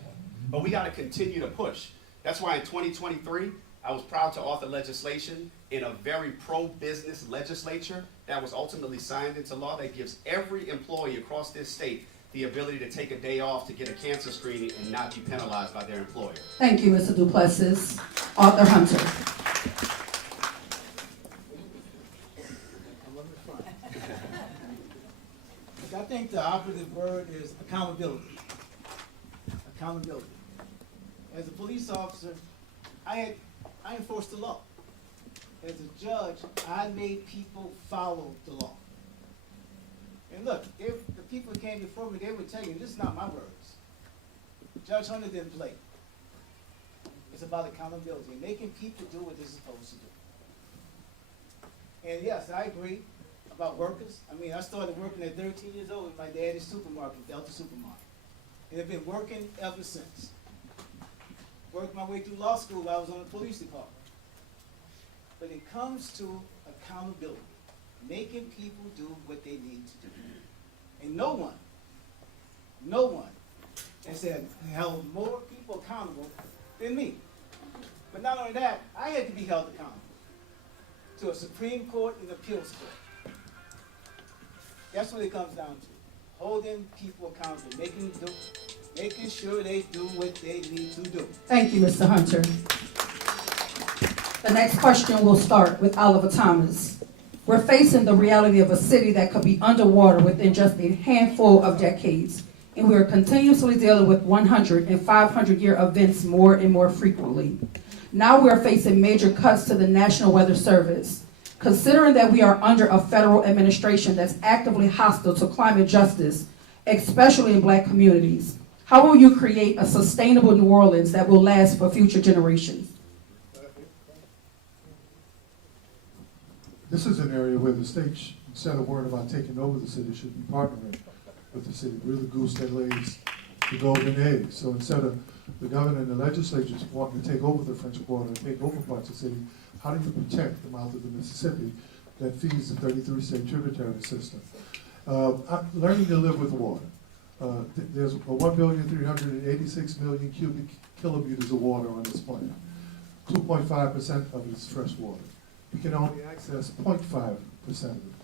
but we got to continue to push. That's why in 2023, I was proud to author legislation in a very pro-business legislature that was ultimately signed into law that gives every employee across this state the ability to take a day off to get a cancer screening and not be penalized by their employer. Thank you, Mr. Duplessis. Arthur Hunter. I think the operative word is accountability. Accountability. As a police officer, I enforced the law. As a judge, I made people follow the law. And look, if the people who came before me, they would tell you, this is not my words. Judge Hunter didn't play. It's about accountability, making people do what they're supposed to do. And yes, I agree about workers. I mean, I started working at 13 years old with my daddy's supermarket, Delta Supermarket. And I've been working ever since. Worked my way through law school while I was on the police department. But it comes to accountability, making people do what they need to do. And no one has held more people accountable than me. But not only that, I had to be held accountable to a Supreme Court and appeals court. That's what it comes down to. Holding people accountable, making sure they do what they need to do. Thank you, Mr. Hunter. The next question will start with Oliver Thomas. We're facing the reality of a city that could be underwater within just a handful of decades, and we are continuously dealing with 100 and 500-year events more and more frequently. Now we are facing major cuts to the National Weather Service. Considering that we are under a federal administration that's actively hostile to climate justice, especially in Black communities, how will you create a sustainable New Orleans that will last for future generations? This is an area where the state, instead of worrying about taking over the city, should be partnering with the city. We're the goose that lays the golden egg. So instead of the governor and the legislatures wanting to take over the French Quarter and take over parts of the city, how do you protect the mouth of the Mississippi that feeds the 33-state tributary system? Learning to live with water. There's 1,386,000,000 cubic kilometers of water on this planet. 2.5% of it is fresh water. We can only access 0.5% of it.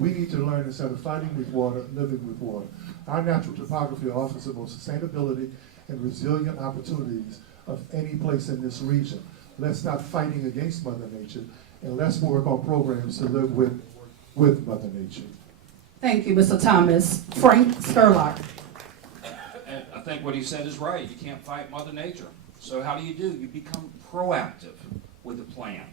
We need to learn, instead of fighting with water, living with water. Our natural topography offers the most sustainability and resilient opportunities of any place in this region. Let's stop fighting against Mother Nature, and let's work on programs to live with Mother Nature. Thank you, Mr. Thomas. Frank Skurlock. And I think what he said is right. You can't fight Mother Nature. So how do? You become proactive with a plan.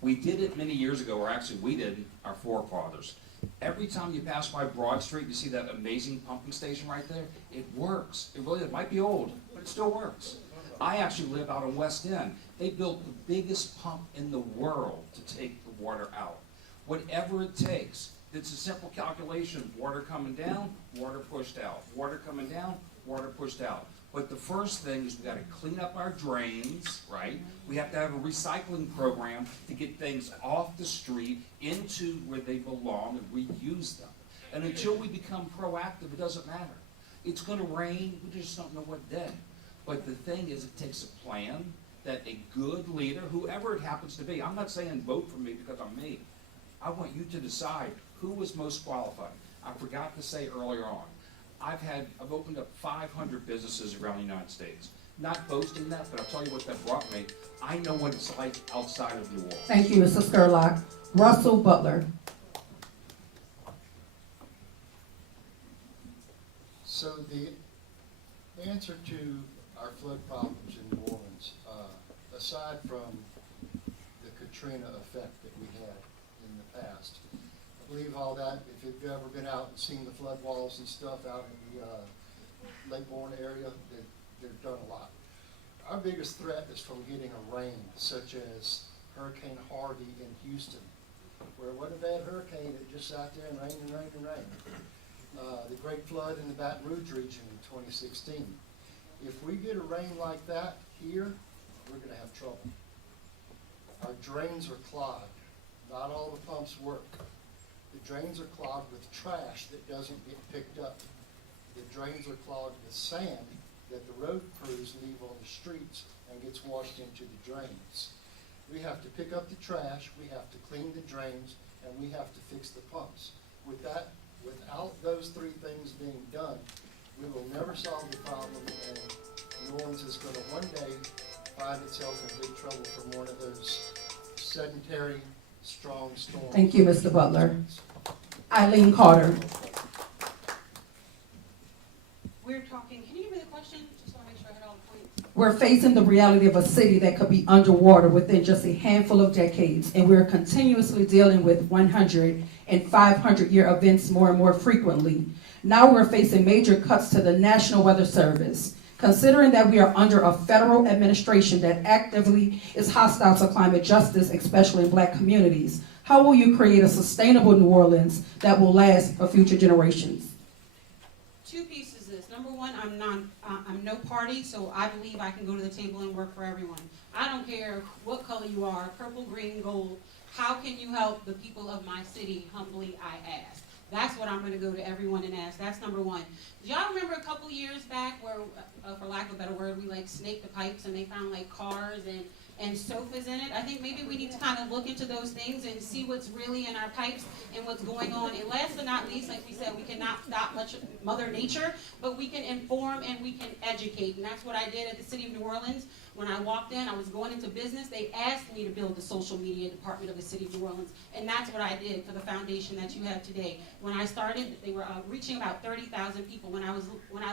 We did it many years ago, or actually we did, our forefathers. Every time you pass by Broad Street, you see that amazing pumping station right there. It works. It really, it might be old, but it still works. I actually live out in West End. They built the biggest pump in the world to take the water out. Whatever it takes. It's a simple calculation. Water coming down, water pushed out. Water coming down, water pushed out. But the first thing is we got to clean up our drains, right? We have to have a recycling program to get things off the street into where they belong and reuse them. And until we become proactive, it doesn't matter. It's going to rain, we just don't know what day. But the thing is, it takes a plan that a good leader, whoever it happens to be, I'm not saying vote for me because I'm me. I want you to decide who was most qualified. I forgot to say earlier on, I've opened up 500 businesses around the United States. Not boasting that, but I'll tell you what that brought me. I know what it's like outside of New Orleans. Thank you, Mr. Skurlock. Russell Butler. So the answer to our flood problems in New Orleans, aside from the Katrina effect that we had in the past, I believe all that, if you've ever been out and seen the flood walls and stuff out in the Lake Bourne area, they've done a lot. Our biggest threat is from getting a rain, such as Hurricane Harvey in Houston, where it wasn't a bad hurricane, it just sat there and rained and rained and rained. The great flood in the Baton Rouge region in 2016. If we get a rain like that here, we're going to have trouble. Our drains are clogged. Not all the pumps work. The drains are clogged with trash that doesn't get picked up. The drains are clogged with sand that the road crews leave on the streets and gets washed into the drains. We have to pick up the trash, we have to clean the drains, and we have to fix the pumps. Without those three things being done, we will never solve the problem, and New Orleans is going to one day find itself in big trouble from one of those sedentary, strong storms. Thank you, Mr. Butler. Eileen Carter. We're talking, can you give me the question? Just want to make sure I hit all the points. We're facing the reality of a city that could be underwater within just a handful of decades, and we're continuously dealing with 100 and 500-year events more and more frequently. Now we're facing major cuts to the National Weather Service. Considering that we are under a federal administration that actively is hostile to climate justice, especially in Black communities, how will you create a sustainable New Orleans that will last for future generations? Two pieces of this. Number one, I'm no party, so I believe I can go to the table and work for everyone. I don't care what color you are, purple, green, gold. How can you help the people of my city? Humbly, I ask. That's what I'm going to go to everyone and ask. That's number one. Do y'all remember a couple years back where, for lack of a better word, we like snaked the pipes and they found like cars and sofas in it? I think maybe we need to kind of look into those things and see what's really in our pipes and what's going on. And last but not least, like we said, we cannot stop much Mother Nature, but we can inform and we can educate. And that's what I did at the City of New Orleans. When I walked in, I was going into business. They asked me to build the social media department of the City of New Orleans, and that's what I did for the foundation that you have today. When I started, they were reaching about 30,000 people. When I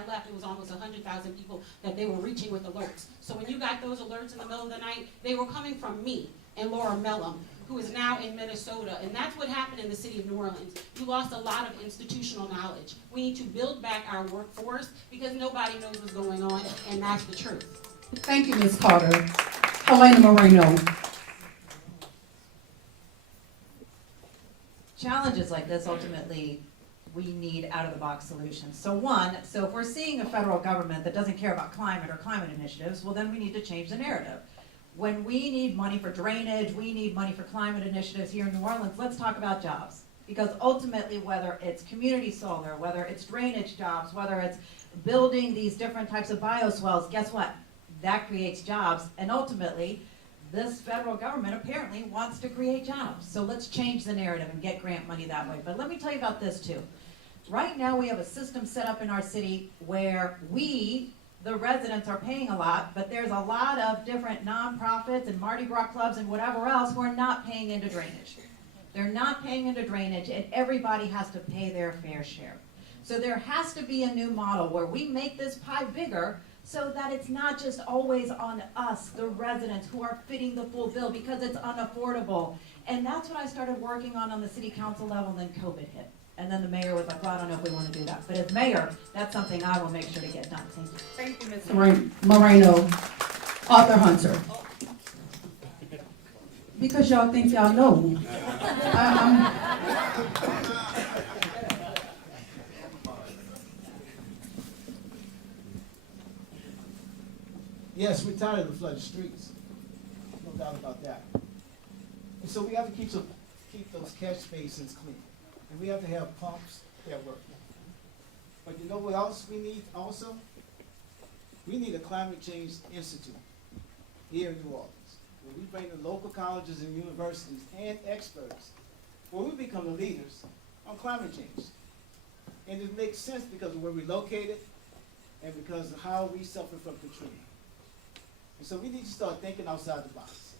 left, it was almost 100,000 people that they were reaching with alerts. So when you got those alerts in the middle of the night, they were coming from me and Laura Mellum, who is now in Minnesota, and that's what happened in the City of New Orleans. You lost a lot of institutional knowledge. We need to build back our workforce because nobody knows what's going on, and that's the truth. Thank you, Ms. Carter. Helena Moreno. Challenges like this, ultimately, we need out-of-the-box solutions. So if we're seeing a federal government that doesn't care about climate or climate initiatives, well, then we need to change the narrative. When we need money for drainage, we need money for climate initiatives here in New Orleans, let's talk about jobs. Because ultimately, whether it's community solar, whether it's drainage jobs, whether it's building these different types of bioswales, guess what? That creates jobs, and ultimately, this federal government apparently wants to create jobs. So let's change the narrative and get grant money that way. But let me tell you about this too. Right now, we have a system set up in our city where we, the residents, are paying a lot, but there's a lot of different nonprofits and Mardi Gras clubs and whatever else who are not paying into drainage. They're not paying into drainage, and everybody has to pay their fair share. So there has to be a new model where we make this pie bigger so that it's not just always on us, the residents, who are fitting the full bill because it's unaffordable. And that's what I started working on the city council level, then COVID hit. And then the mayor was like, well, I don't know if we want to do that. But as mayor, that's something I will make sure to get done. Thank you. Thank you, Ms. Moreno. Arthur Hunter. Because y'all think y'all know. Yes, we're tired of the flooded streets. No doubt about that. And so we have to keep those catch basins clean. And we have to have pumps that work. But you know what else we need also? We need a climate change institute here in New Orleans, where we bring the local colleges and universities and experts where we become the leaders on climate change. And it makes sense because of where we're located and because of how we suffer from Katrina. And so we need to start thinking outside the box.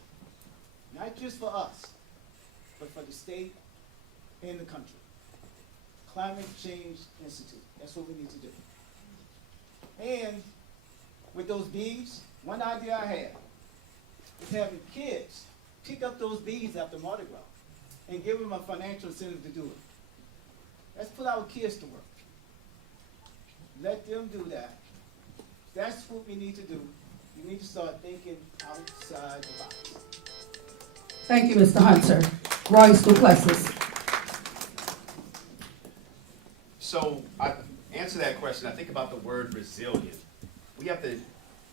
Not just for us, but for the state and the country. Climate Change Institute, that's what we need to do. And with those beads, one idea I had is having kids pick up those beads after Mardi Gras and give them a financial incentive to do it. Let's put our kids to work. Let them do that. That's what we need to do. We need to start thinking outside the box. Thank you, Mr. Hunter. Royce Duplessis. So I answer that question, I think about the word resilient. We have to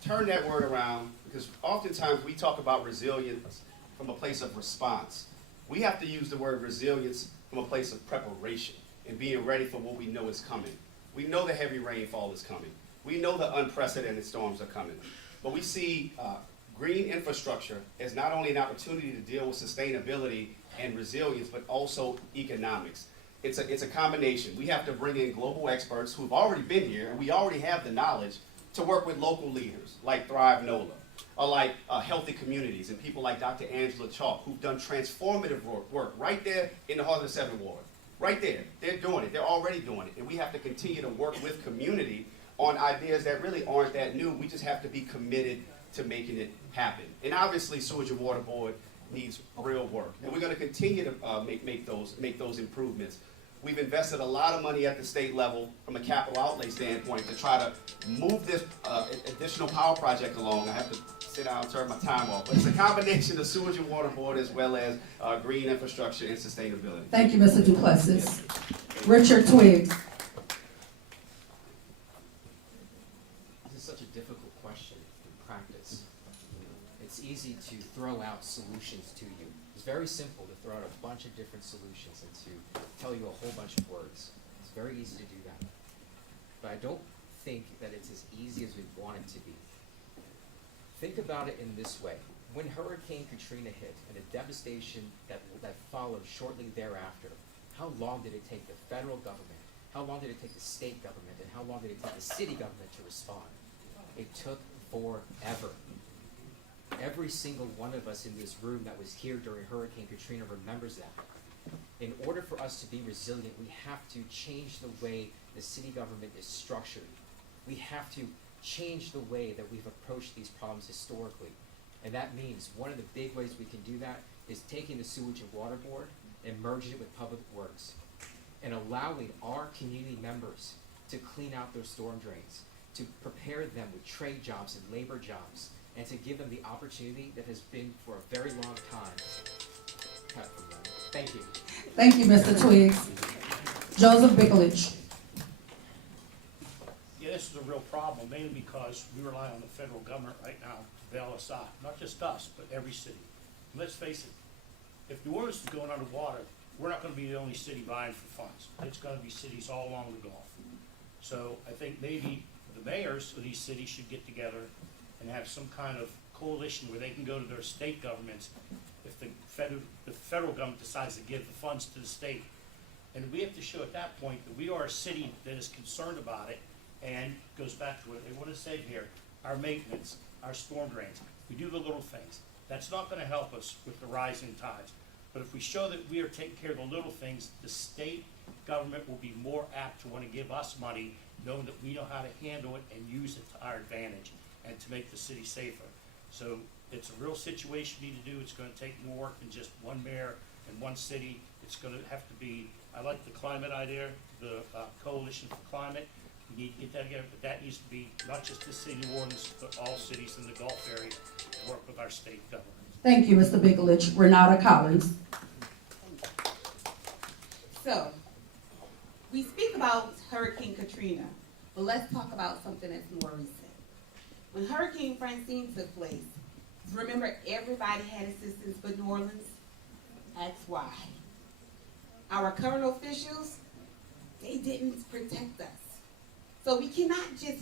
turn that word around because oftentimes we talk about resilience from a place of response. We have to use the word resilience from a place of preparation and being ready for what we know is coming. We know the heavy rainfall is coming. We know the unprecedented storms are coming. But we see green infrastructure as not only an opportunity to deal with sustainability and resilience, but also economics. It's a combination. We have to bring in global experts who've already been here, and we already have the knowledge to work with local leaders like Thrive NOLA, or like Healthy Communities, and people like Dr. Angela Chalk, who've done transformative work right there in the heart of the 7th Ward. Right there. They're doing it. They're already doing it. And we have to continue to work with community on ideas that really aren't that new. We just have to be committed to making it happen. And obviously, Sewage and Water Board needs real work. And we're going to continue to make those improvements. We've invested a lot of money at the state level from a capital outlay standpoint to try to move this additional power project along. I have to sit down and turn my time off. But it's a combination of Sewage and Water Board as well as green infrastructure and sustainability. Thank you, Mr. Duplessis. Richard Twiggs. This is such a difficult question in practice. It's easy to throw out solutions to you. It's very simple to throw out a bunch of different solutions and to tell you a whole bunch of words. It's very easy to do that. But I don't think that it's as easy as we want it to be. Think about it in this way. When Hurricane Katrina hit and the devastation that followed shortly thereafter, how long did it take the federal government, how long did it take the state government, and how long did it take the city government to respond? It took forever. Every single one of us in this room that was here during Hurricane Katrina remembers that. In order for us to be resilient, we have to change the way the city government is structured. We have to change the way that we've approached these problems historically. And that means one of the big ways we can do that is taking the Sewage and Water Board and merging it with Public Works and allowing our community members to clean out their storm drains, to prepare them with trade jobs and labor jobs, and to give them the opportunity that has been for a very long time. Thank you. Thank you, Mr. Twiggs. Joseph Bickelich. Yeah, this is a real problem, mainly because we rely on the federal government right now to bail us out. Not just us, but every city. And let's face it, if New Orleans is going underwater, we're not going to be the only city vying for funds. It's going to be cities all along the Gulf. So I think maybe the mayors of these cities should get together and have some kind of coalition where they can go to their state governments if the federal government decides to give the funds to the state. And we have to show at that point that we are a city that is concerned about it, and goes back to what they want to say here, our maintenance, our storm drains. We do the little things. That's not going to help us with the rising tides. But if we show that we are taking care of the little things, the state government will be more apt to want to give us money, knowing that we know how to handle it and use it to our advantage and to make the city safer. So it's a real situation we need to do. It's going to take more work than just one mayor and one city. It's going to have to be, I like the climate idea, the Coalition for Climate. We need to get that together, but that needs to be not just the city of New Orleans, but all cities in the Gulf area to work with our state government. Thank you, Mr. Bickelich. Renata Collins. So, we speak about Hurricane Katrina, but let's talk about something that's more recent. When Hurricane Francine took place, remember everybody had assistance but New Orleans? That's why. Our current officials, they didn't protect us. So we cannot just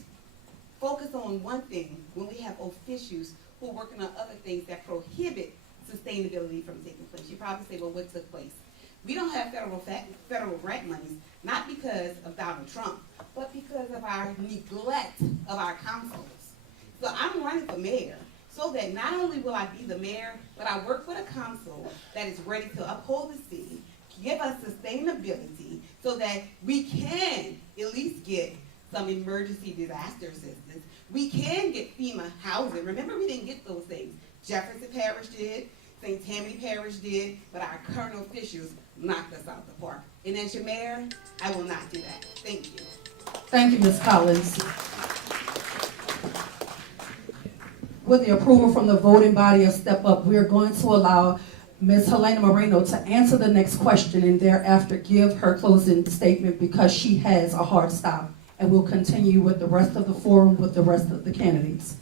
focus on one thing when we have officials who are working on other things that prohibit sustainability from taking place. You probably say, well, what took place? We don't have federal grant monies, not because of Donald Trump, but because of our neglect of our councils. So I'm running for mayor so that not only will I be the mayor, but I work for the council that is ready to uphold the city, give us sustainability so that we can at least get some emergency disaster assistance. We can get FEMA housing. Remember, we didn't get those things. Jefferson Parish did, St. Tammany Parish did, but our current officials knocked us out the park. And as your mayor, I will not do that. Thank you. Thank you, Ms. Collins. With the approval from the voting body of Step Up, we are going to allow Ms. Helena Moreno to answer the next question and thereafter give her closing statement because she has a hard stop. And we'll continue with the rest of the forum with the rest of the candidates.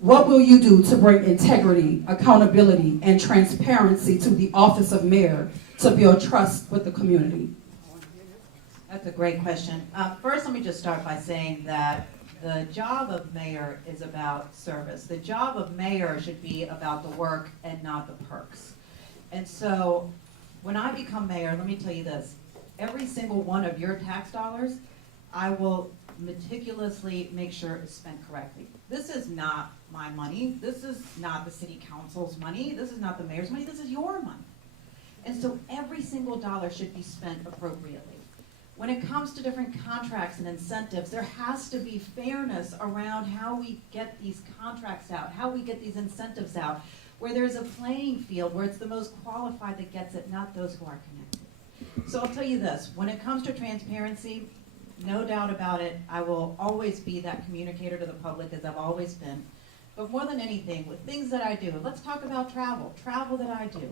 What will you do to bring integrity, accountability, and transparency to the office of mayor to build trust with the community? That's a great question. First, let me just start by saying that the job of mayor is about service. The job of mayor should be about the work and not the perks. And so when I become mayor, let me tell you this, every single one of your tax dollars, I will meticulously make sure is spent correctly. This is not my money. This is not the city council's money. This is not the mayor's money. This is your money. And so every single dollar should be spent appropriately. When it comes to different contracts and incentives, there has to be fairness around how we get these contracts out, how we get these incentives out, where there's a playing field, where it's the most qualified that gets it, not those who are connected. So I'll tell you this, when it comes to transparency, no doubt about it, I will always be that communicator to the public as I've always been. But more than anything, with things that I do, let's talk about travel that I do.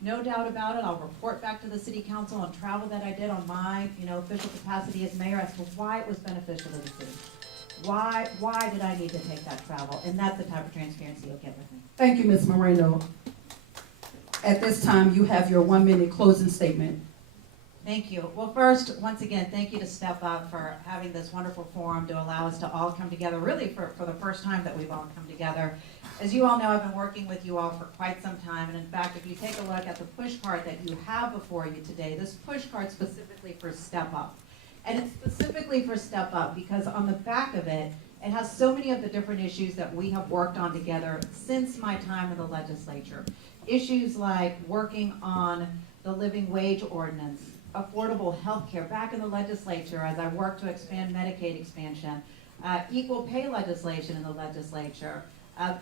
No doubt about it, I'll report back to the city council on travel that I did on my official capacity as mayor as to why it was beneficial to the city. Why did I need to take that travel? And that's the type of transparency you'll get with me. Thank you, Ms. Moreno. At this time, you have your 1-minute closing statement. Thank you. Well, first, once again, thank you to Step Up for having this wonderful forum to allow us to all come together, really for the first time that we've all come together. As you all know, I've been working with you all for quite some time, and in fact, if you take a look at the push card that you have before you today, this push card specifically for Step Up. And it's specifically for Step Up because on the back of it, it has so many of the different issues that we have worked on together since my time in the legislature. Issues like working on the living wage ordinance, affordable health care back in the legislature as I worked to expand Medicaid expansion, equal pay legislation in the legislature.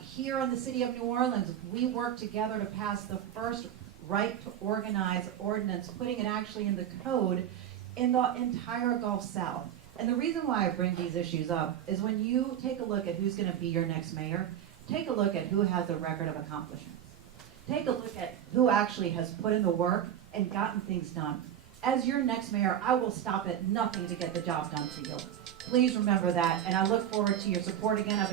Here in the city of New Orleans, we worked together to pass the first right to organize ordinance, putting it actually in the code in the entire Gulf South. And the reason why I bring these issues up is when you take a look at who's going to be your next mayor, take a look at who has a record of accomplishments. Take a look at who actually has put in the work and gotten things done. As your next mayor, I will stop at nothing to get the job done for you. Please remember that, and I look forward to your support again. I've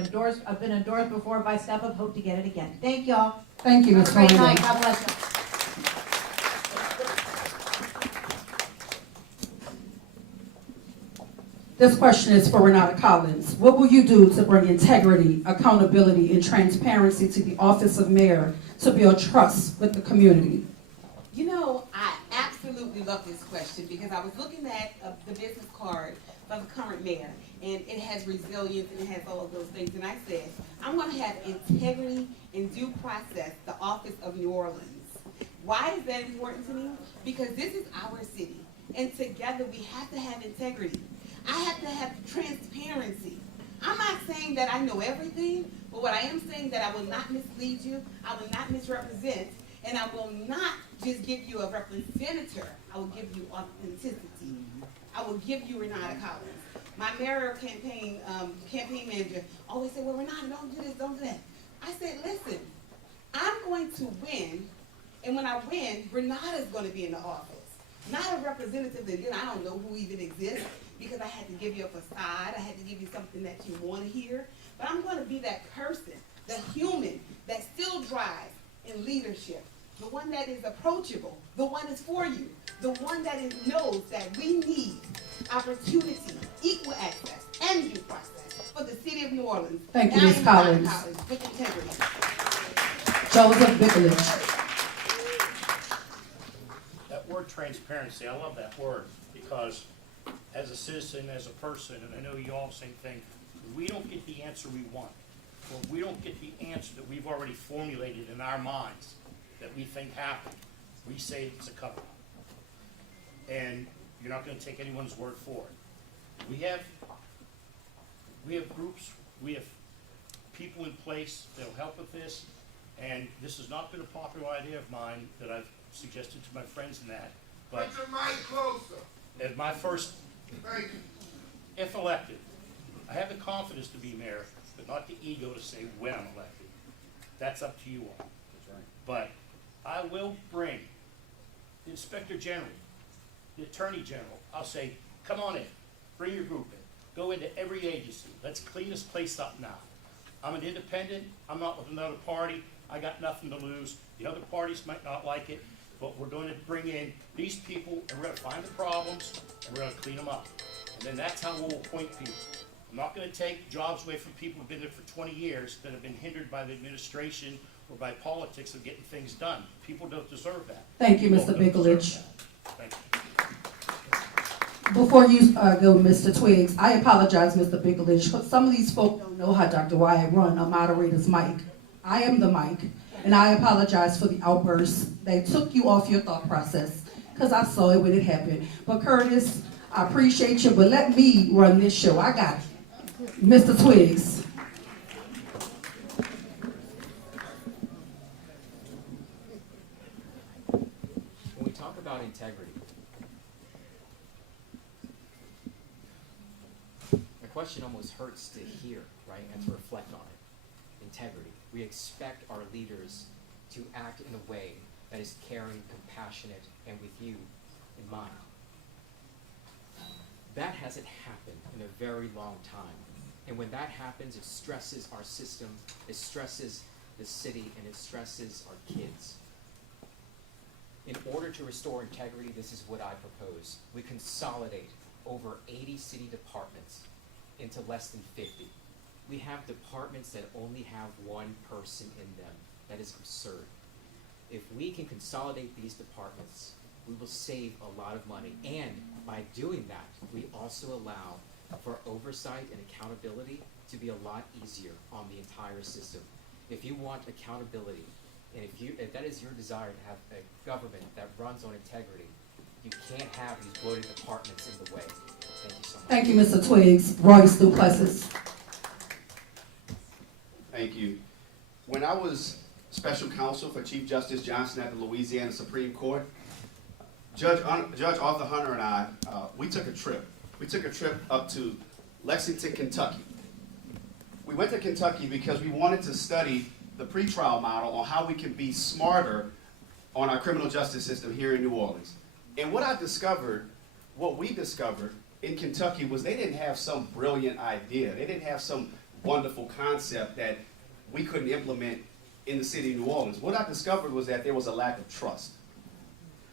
been endorsed before by Step Up, hope to get it again. Thank y'all. Thank you, Ms. Have a great Moreno. night. God bless you. This question is for Renata Collins. What will you do to bring integrity, accountability, and transparency to the office of mayor to build trust with the community? You know, I absolutely love this question because I was looking at the business card of the current mayor, and it has resilience and it has all of those things. And I said, I'm going to have integrity and due process, the office of New Orleans. Why is that important to me? Because this is our city, and together we have to have integrity. I have to have transparency. I'm not saying that I know everything, but what I am saying that I will not mislead you, I will not misrepresent, and I will not just give you a representative. I will give you authenticity. I will give you Renata Collins. My mayoral campaign manager always said, well, Renata, don't do this, don't do that. I said, listen, I'm going to win, and when I win, Renata's going to be in the office. Not a representative that I don't know who even exists, because I had to give you a facade, I had to give you something that you want to hear, but I'm going to be that person, the human that still drives in leadership, the one that is approachable, the one that's for you, the one that knows that we need opportunity, equal access, and due process for the city of New Orleans. Thank you, And I Ms. am Collins. Renata Collins with integrity. Joseph Bickledge. transparency, I love that word, because as a citizen, as a person, and I know you all same thing, we don't get the answer we want, or we don't get the answer that we've already formulated in our minds that we think happened, we say it's a cover-up. And you're not gonna take anyone's word for it. We have groups, we have people in place that'll help with this, and this has not been a popular idea of mine that I've suggested to my friends and that, but Put your mic closer. as my first, Thank you. if elected, I have the confidence to be mayor, but not the ego to say when I'm elected. That's up to you all. That's right. But I will bring the Inspector General, the Attorney General. I'll say, come on in, bring your group in, go into every agency. Let's clean this place up now. I'm an independent, I'm not with another party, I got nothing to lose. The other parties might not like it, but we're going to bring in these people and we're gonna find the problems and we're gonna clean them up. And then that's how we'll appoint people. I'm not gonna take jobs away from people who've been there for 20 years that have been hindered by the administration or by politics of getting things done. People don't deserve that. Thank you, People Mr. don't deserve Bicklage. that. Thank you. Before you go, Mr. Twiggs, I apologize, Mr. Bicklage. Some of these folk don't know how Dr. Wyatt run a moderator's mic. I am the mic, and I apologize for the outbursts that took you off your thought process, because I saw it when it happened. But Curtis, I appreciate you, but let me run this show. I got it. Mr. Twiggs. When we talk about integrity, the question almost hurts to hear, right, and to reflect on it. Integrity. We expect our leaders to act in a way that is caring, compassionate, and with you in mind. That hasn't happened in a very long time. And when that happens, it stresses our system, it stresses the city, and it stresses our kids. In order to restore integrity, this is what I propose. We consolidate over 80 city departments into less than 50. We have departments that only have one person in them. That is absurd. If we can consolidate these departments, we will save a lot of money. And by doing that, we also allow for oversight and accountability to be a lot easier on the entire system. If you want accountability, and if that is your desire to have a government that runs on integrity, you can't have these bloated departments in the way. Thank you so much. Thank you, Mr. Twiggs. Royce Duplessis. Thank you. When I was special counsel for Chief Justice Johnson at the Louisiana Supreme Court, Judge Arthur Hunter and I, we took a trip. We took a trip up to Lexington, Kentucky. We went to Kentucky because we wanted to study the pretrial model on how we can be smarter on our criminal justice system here in New Orleans. And what we discovered in Kentucky was they didn't have some brilliant idea. They didn't have some wonderful concept that we couldn't implement in the city of New Orleans. What I discovered was that there was a lack of trust.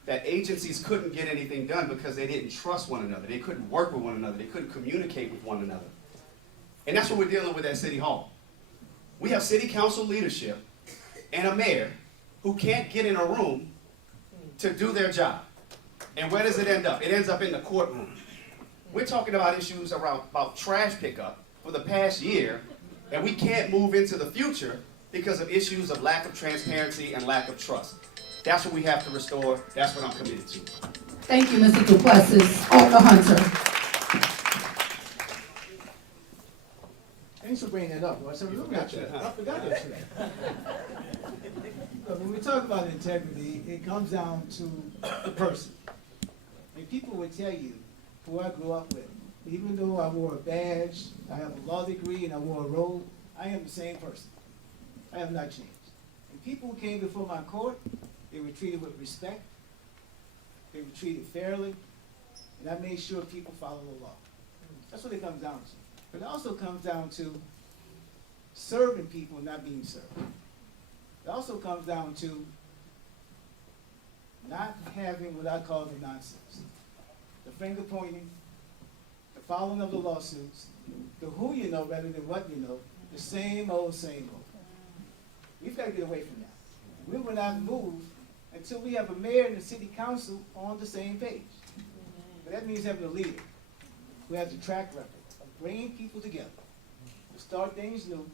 That agencies couldn't get anything done because they didn't trust one another. They couldn't work with one another. They couldn't communicate with one another. And that's what we're dealing with at City Hall. We have city council leadership and a mayor who can't get in a room to do their job. And where does it end up? It ends up in the courtroom. We're talking about issues about trash pickup for the past year, and we can't move into the future because of issues of lack of transparency and lack of trust. That's what we have to restore. That's what I'm committed to. Thank you, Mr. Duplessis. Arthur Hunter. Thanks for bringing that up, Royce. I forgot that today. Look, when we talk about integrity, it comes down to the person. And people would tell you who I grew up with. Even though I wore a badge, I have a law degree, and I wore a robe, I am the same person. I have not changed. And people who came before my court, they were treated with respect. They were treated fairly. And I made sure people follow the law. That's what it comes down to. But it also comes down to serving people, not being served. It also comes down to not having what I call the nonsense. The finger pointing, the following of the lawsuits, the who you know rather than what you know, the same old, same old. We've got to get away from that. We will not move until we have a mayor and a city council on the same page. But that means having a leader who has a track record of bringing people together to start things new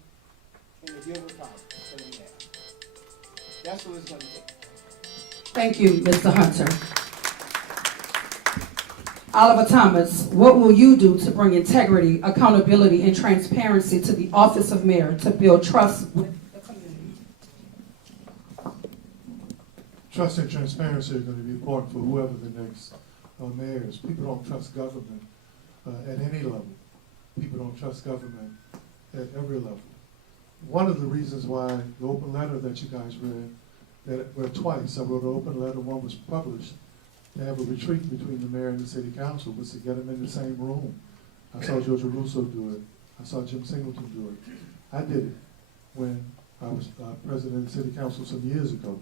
and to deal with problems that we have. That's what it's going to take. Thank you, Mr. Hunter. Oliver Thomas, what will you do to bring integrity, accountability, and transparency to the office of mayor to build trust with the community? Trust and transparency are going to be important for whoever the next mayor is. People don't trust government at any level. People don't trust government at every level. One of the reasons why the open letter that you guys read twice, I wrote an open letter, one was published, to have a retreat between the mayor and the city council was to get them in the same room. I saw George Russo do it. I saw Jim Singleton do it. I did it when I was president of the city council some years ago.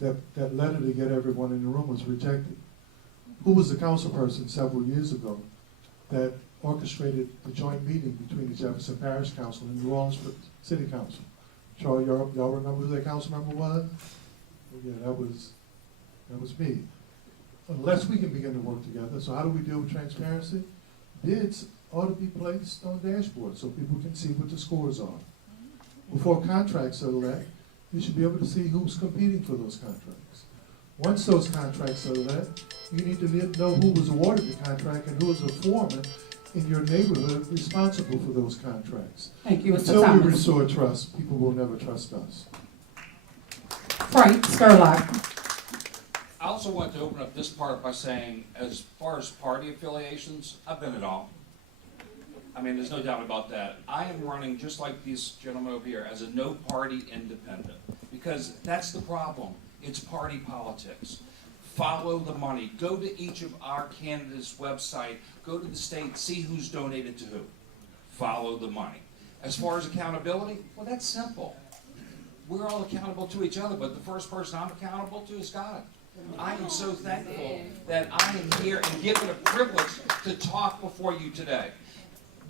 That letter to get everyone in the room was rejected. Who was the council person several years ago that orchestrated the joint meeting between the Jefferson Parish Council and the Orleans City Council? Charlie, y'all remember who that council member was? Yeah, that was me. Unless we can begin to work together. So how do we deal with transparency? Bids ought to be placed on dashboards so people can see what the scores are. Before contracts are let, you should be able to see who's competing for those contracts. Once those contracts are let, you need to know who was awarded the contract and who is a foreman in your neighborhood responsible for those contracts. Thank you, Mr. Until Thomas. we restore trust, people will never trust us. Frank Skurlock. I also want to open up this part by saying, as far as party affiliations, I've been it all. I mean, there's no doubt about that. I am running, just like these gentlemen over here, as a no-party independent, because that's the problem. It's party politics. Follow the money. Go to each of our candidates' website. Go to the state, see who's donated to who. Follow the money. As far as accountability, well, that's simple. We're all accountable to each other, but the first person I'm accountable to is God. I am so thankful that I am here and given a privilege to talk before you today.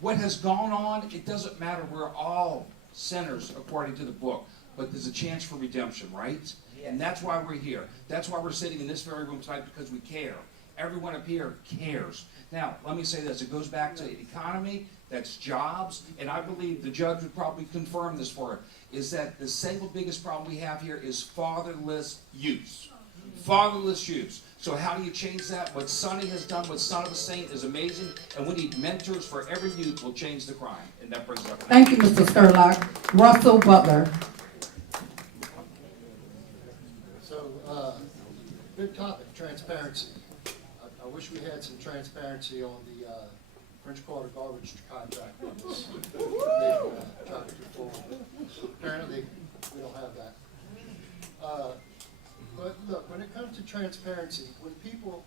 What has gone on, it doesn't matter. We're all sinners according to the book, but there's a chance for redemption, right? And that's why we're here. That's why we're sitting in this very room tonight, because we care. Everyone up here cares. Now, let me say this. It goes back to economy, that's jobs, and I believe the judge would probably confirm this for it, is that the single biggest problem we have here is fatherless youth. Fatherless youth. So how do you change that? What Sonny has done with Son of a Saint is amazing, and we need mentors for every youth will change the crime. And that brings up. Thank you, Mr. Skurlock. Russell Butler. So, good topic, transparency. I wish we had some transparency on the French Quarter garbage contract on this. Traffic reform. Apparently, we don't have that. But look, when it comes to transparency, when people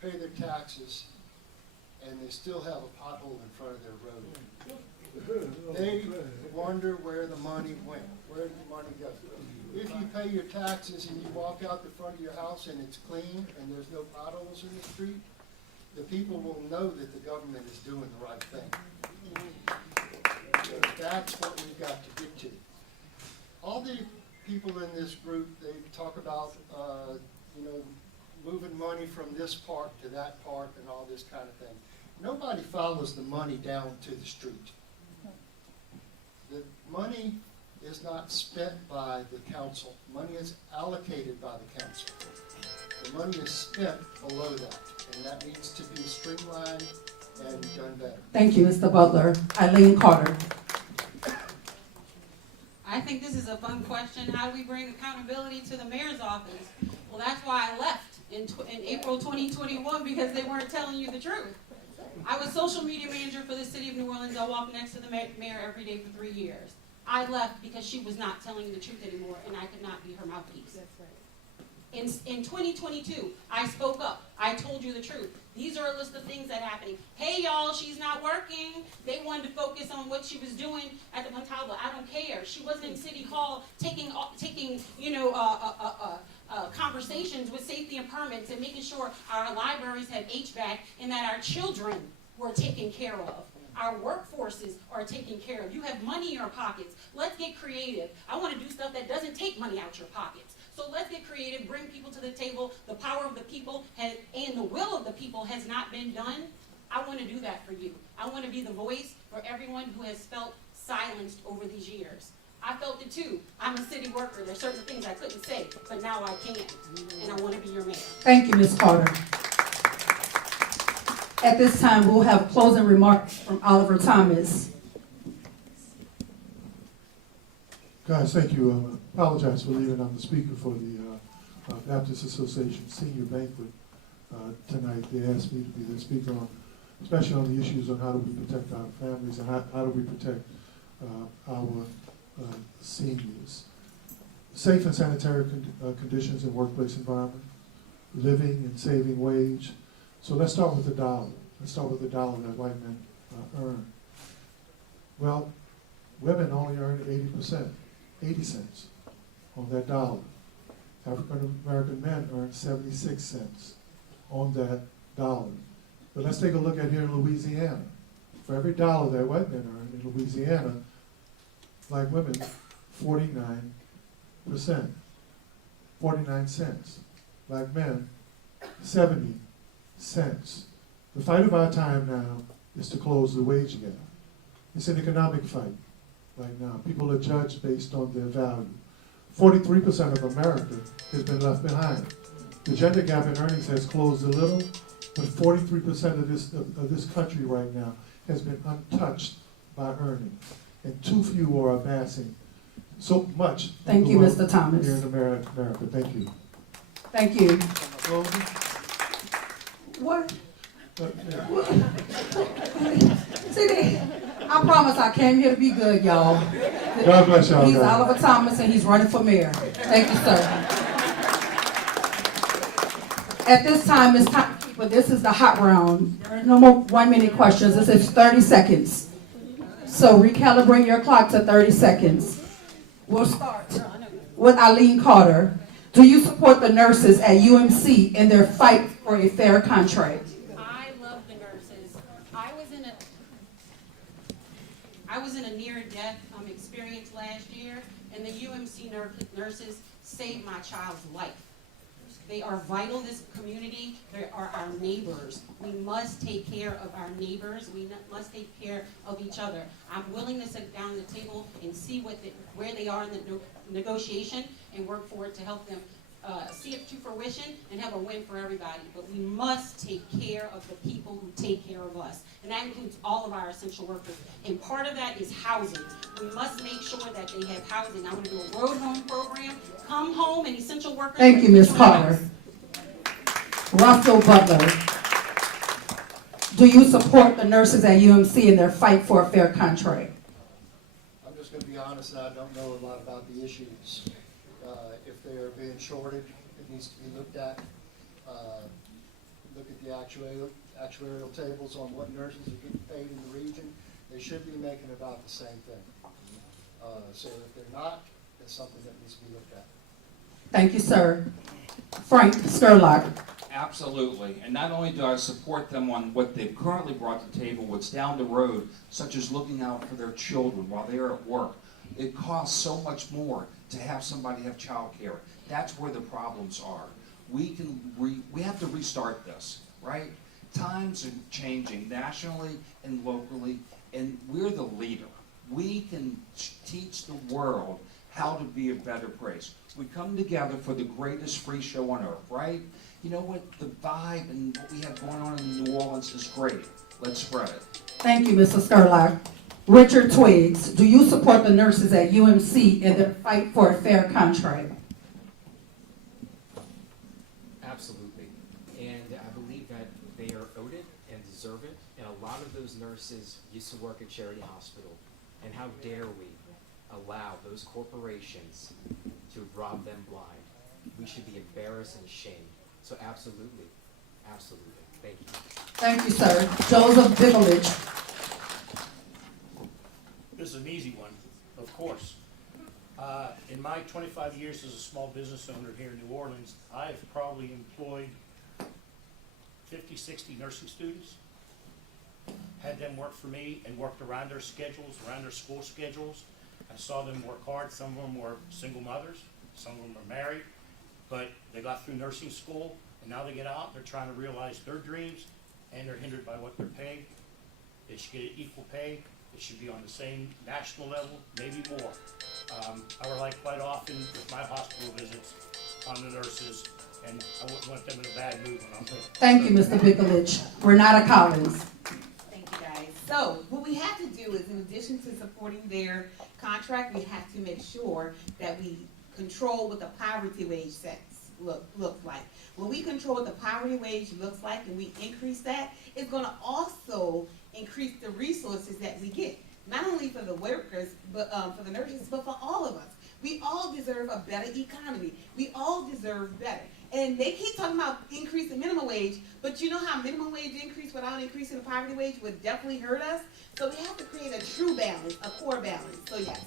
pay their taxes and they still have a pothole in front of their road, they wonder where the money went. Where did the money go? If you pay your taxes and you walk out the front of your house and it's clean and there's no potholes in the street, the people will know that the government is doing the right thing. That's what we've got to get to. All the people in this group, they talk about, moving money from this park to that park and all this kind of thing. Nobody follows the money down to the street. The money is not spent by the council. Money is allocated by the council. The money is spent below that, and that needs to be streamlined and done better. Thank you, Mr. Butler. Eileen Carter. I think this is a fun question. How do we bring accountability to the mayor's office? Well, that's why I left in April 2021, because they weren't telling you the truth. I was social media manager for the city of New Orleans. I walked next to the mayor every day for 3 years. I left because she was not telling the truth anymore, and I could not be her mouthpiece. That's right. In 2022, I spoke up. I told you the truth. These are a list of things that are happening. Hey, y'all, she's not working. They wanted to focus on what she was doing at the Montalva. I don't care. She wasn't in City Hall taking conversations with safety and permits and making sure our libraries had HVAC and that our children were taken care of. Our workforces are taken care of. You have money in your pockets. Let's get creative. I want to do stuff that doesn't take money out your pockets. So let's get creative, bring people to the table. The power of the people and the will of the people has not been done. I want to do that for you. I want to be the voice for everyone who has felt silenced over these years. I felt it too. I'm a city worker. There's certain things I couldn't say, but now I can, and I want to be your mayor. Thank you, Ms. Carter. At this time, we'll have closing remarks from Oliver Thomas. Guys, thank you. Apologize for leaving. I'm the speaker for the Baptist Association Senior Banquet tonight. They asked me to be the speaker on, especially on the issues on how do we protect our families and how do we protect our seniors. Safe and sanitary conditions in workplace environment, living and saving wage. So let's start with the dollar. Let's start with the dollar that white men earn. Well, women only earn 80%, 80 cents on that dollar. African American men earn 76 cents on that dollar. But let's take a look at here in Louisiana. For every dollar that white men earn in Louisiana, black women, 49%, 49 cents. Black men, 70 cents. The fight of our time now is to close the wage gap. It's an economic fight right now. People are judged based on their value. 43% of America has been left behind. The gender gap in earnings has closed a little, but 43% of this country right now has been untouched by earnings. And too few are amassing so much. Thank you, Mr. Thomas. Here in America. Thank you. Thank you. What? See, I promise I came here to be good, y'all. God bless y'all. He's Oliver Thomas and he's running for mayor. Thank you, sir. At this time, it's time, but this is the hot round. There are no more 1-minute questions. This is 30 seconds. So recalibrate your clock to 30 seconds. We'll start with Eileen Carter. Do you support the nurses at UMC in their fight for a fair contract? I love the nurses. I was in a near-death experience last year, and the UMC nurses saved my child's life. They are vital to this community. They are our neighbors. We must take care of our neighbors. We must take care of each other. I'm willing to sit down at the table and see where they are in the negotiation and work for it to help them see it to fruition and have a win for everybody. But we must take care of the people who take care of us. And that includes all of our essential workers. And part of that is housing. We must make sure that they have housing. I'm going to do a road home program. Come home and essential workers. Thank you, Ms. Carter. Russell Butler. Do you support the nurses at UMC in their fight for a fair contract? I'm just going to be honest, and I don't know a lot about the issues. If they are being shorted, it needs to be looked at. Look at the actuarial tables on what nurses are getting paid in the region. They should be making about the same thing. So if they're not, it's something that needs to be looked at. Thank you, sir. Frank Skurlock. Absolutely. And not only do I support them on what they've currently brought to the table, what's down the road, such as looking out for their children while they're at work. It costs so much more to have somebody have child care. That's where the problems are. We have to restart this, right? Times are changing nationally and locally, and we're the leader. We can teach the world how to be a better place. We come together for the greatest free show on earth, right? You know what? The vibe and what we have going on in New Orleans is great. Let's spread it. Thank you, Mr. Skurlock. Richard Twiggs, do you support the nurses at UMC in their fight for a fair contract? Absolutely. And I believe that they are owed it and deserve it. And a lot of those nurses used to work at Charity Hospital. And how dare we allow those corporations to rob them blind? We should be embarrassed and ashamed. So absolutely, absolutely. Thank you. Thank you, sir. Joseph Bigelich. This is an easy one, of course. In my 25 years as a small business owner here in New Orleans, I have probably employed 50, 60 nursing students, had them work for me and worked around their schedules, around their school schedules. I saw them work hard. Some of them were single mothers, some of them were married, but they got through nursing school, and now they get out, they're trying to realize their dreams, and they're hindered by what they're paid. They should get equal pay. It should be on the same national level, maybe more. I rely quite often with my hospital visits on the nurses, and I wouldn't want them in a bad mood when I'm there. Thank you, Mr. Bikolich. Renata Collins. Thank you, guys. So what we have to do is, in addition to supporting their contract, we have to make sure that we control what the poverty wage looks like. When we control what the poverty wage looks like and we increase that, it's going to also increase the resources that we get, not only for the workers, but for the nurses, but for all of us. We all deserve a better economy. We all deserve better. And they keep talking about increasing minimum wage, but you know how minimum wage increase without increasing the poverty wage would definitely hurt us? So we have to create a true balance, a core balance. So yes.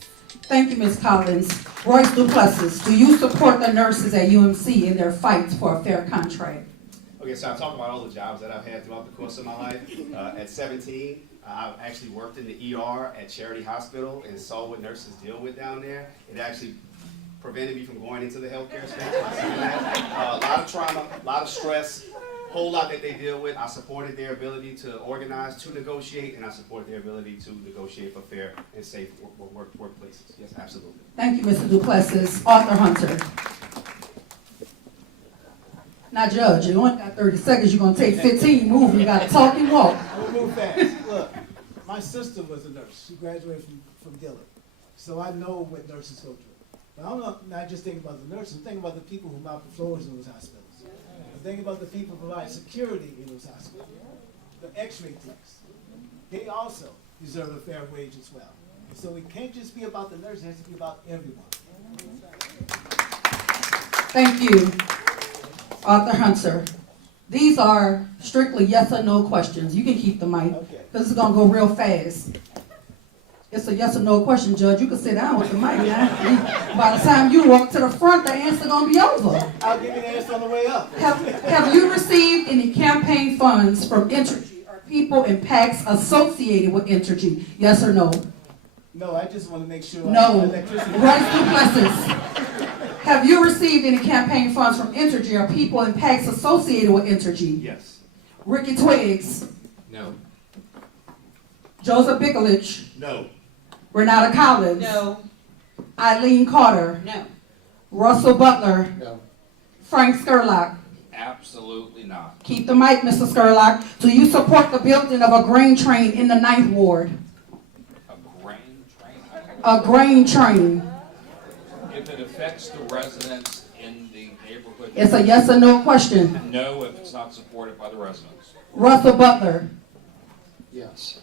Thank you, Ms. Collins. Royce Duplessis, do you support the nurses at UMC in their fights for a fair contract? Okay, so I talk about all the jobs that I've had throughout the course of my life. At 17, I've actually worked in the ER at Charity Hospital and saw what nurses deal with down there. It actually prevented me from going into the healthcare space. A lot of trauma, a lot of stress, a whole lot that they deal with. I supported their ability to organize, to negotiate, and I support their ability to negotiate for fair and safe workplaces. Yes, absolutely. Thank you, Mr. Duplessis. Arthur Hunter. Now, Judge, you only got 30 seconds. You're going to take 15. Move. You got to talk and walk. I will move fast. Look, my sister was a nurse. She graduated from Dillard. So I know what nurses go through. But I'm not just thinking about the nurses. I'm thinking about the people who mop the floors in those hospitals. I'm thinking about the people who provide security in those hospitals. The x-ray techs. They also deserve a fair wage as well. And so it can't just be about the nurses. It has to be about everyone. Thank you, Arthur Hunter. These are strictly yes or no questions. You can keep the mic, because it's going to go real fast. It's a yes or no question, Judge. You can sit down with the mic now. By the time you walk to the front, the answer going to be over. I'll give you the answer on the way up. Have you received any campaign funds from Entergy or people and PACs associated with Entergy? Yes or no? No, I just want to make sure. No. Royce Duplessis. Have you received any campaign funds from Entergy or people and PACs associated with Entergy? Yes. Ricky Twiggs. No. Joseph Bikolich. No. Renata Collins. No. Eileen Carter. No. Russell Butler. No. Frank Skurlock. Absolutely not. Keep the mic, Mr. Skurlock. Do you support the building of a grain train in the 9th Ward? A grain train? A grain train. If it affects the residents in the neighborhood. It's a yes or no question. No, if it's not supported by the residents. Russell Butler. Yes.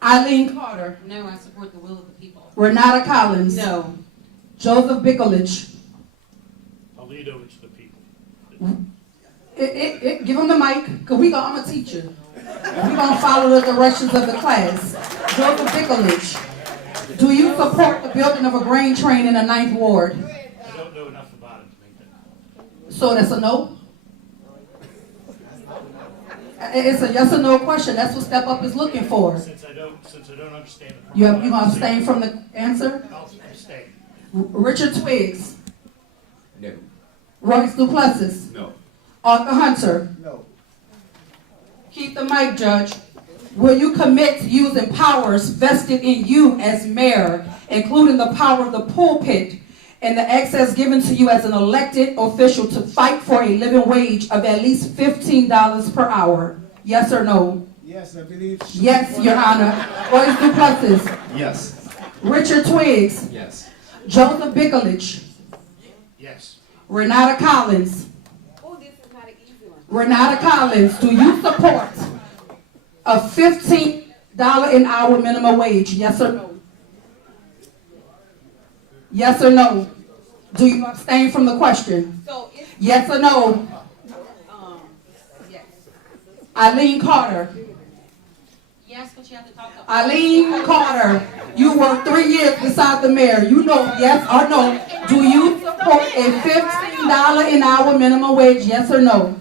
Eileen Carter. No, I support the will of the people. Renata Collins. No. Joseph Bikolich. I'll lead over to the people. Give him the mic, because I'm a teacher. We're going to follow the directions of the class. Joseph Bikolich. Do you support the building of a grain train in the 9th Ward? I don't know enough about it to make that. So that's a no? It's a yes or no question. That's what Step Up is looking for. Since I don't understand the You're going to abstain from the answer? I'll abstain. Richard Twiggs. No. Royce Duplessis. No. Arthur Hunter. No. Keep the mic, Judge. Will you commit to using powers vested in you as mayor, including the power of the pulpit and the access given to you as an elected official to fight for a living wage of at least $15 per hour? Yes or no? Yes, I believe. Yes, Your Honor. Royce Duplessis. Yes. Richard Twiggs. Yes. Joseph Bikolich. Yes. Renata Collins. Oh, this is not an easy one. Renata Collins, do you support a $15 an hour minimum wage? Yes or no? Yes or no? Do you abstain from the question? So if, Yes or no? yes. Eileen Carter. Yes, but you have to talk to. Eileen Carter, you worked 3 years beside the mayor. You know, yes or no? Do you support a $15 an hour minimum wage? Yes or no?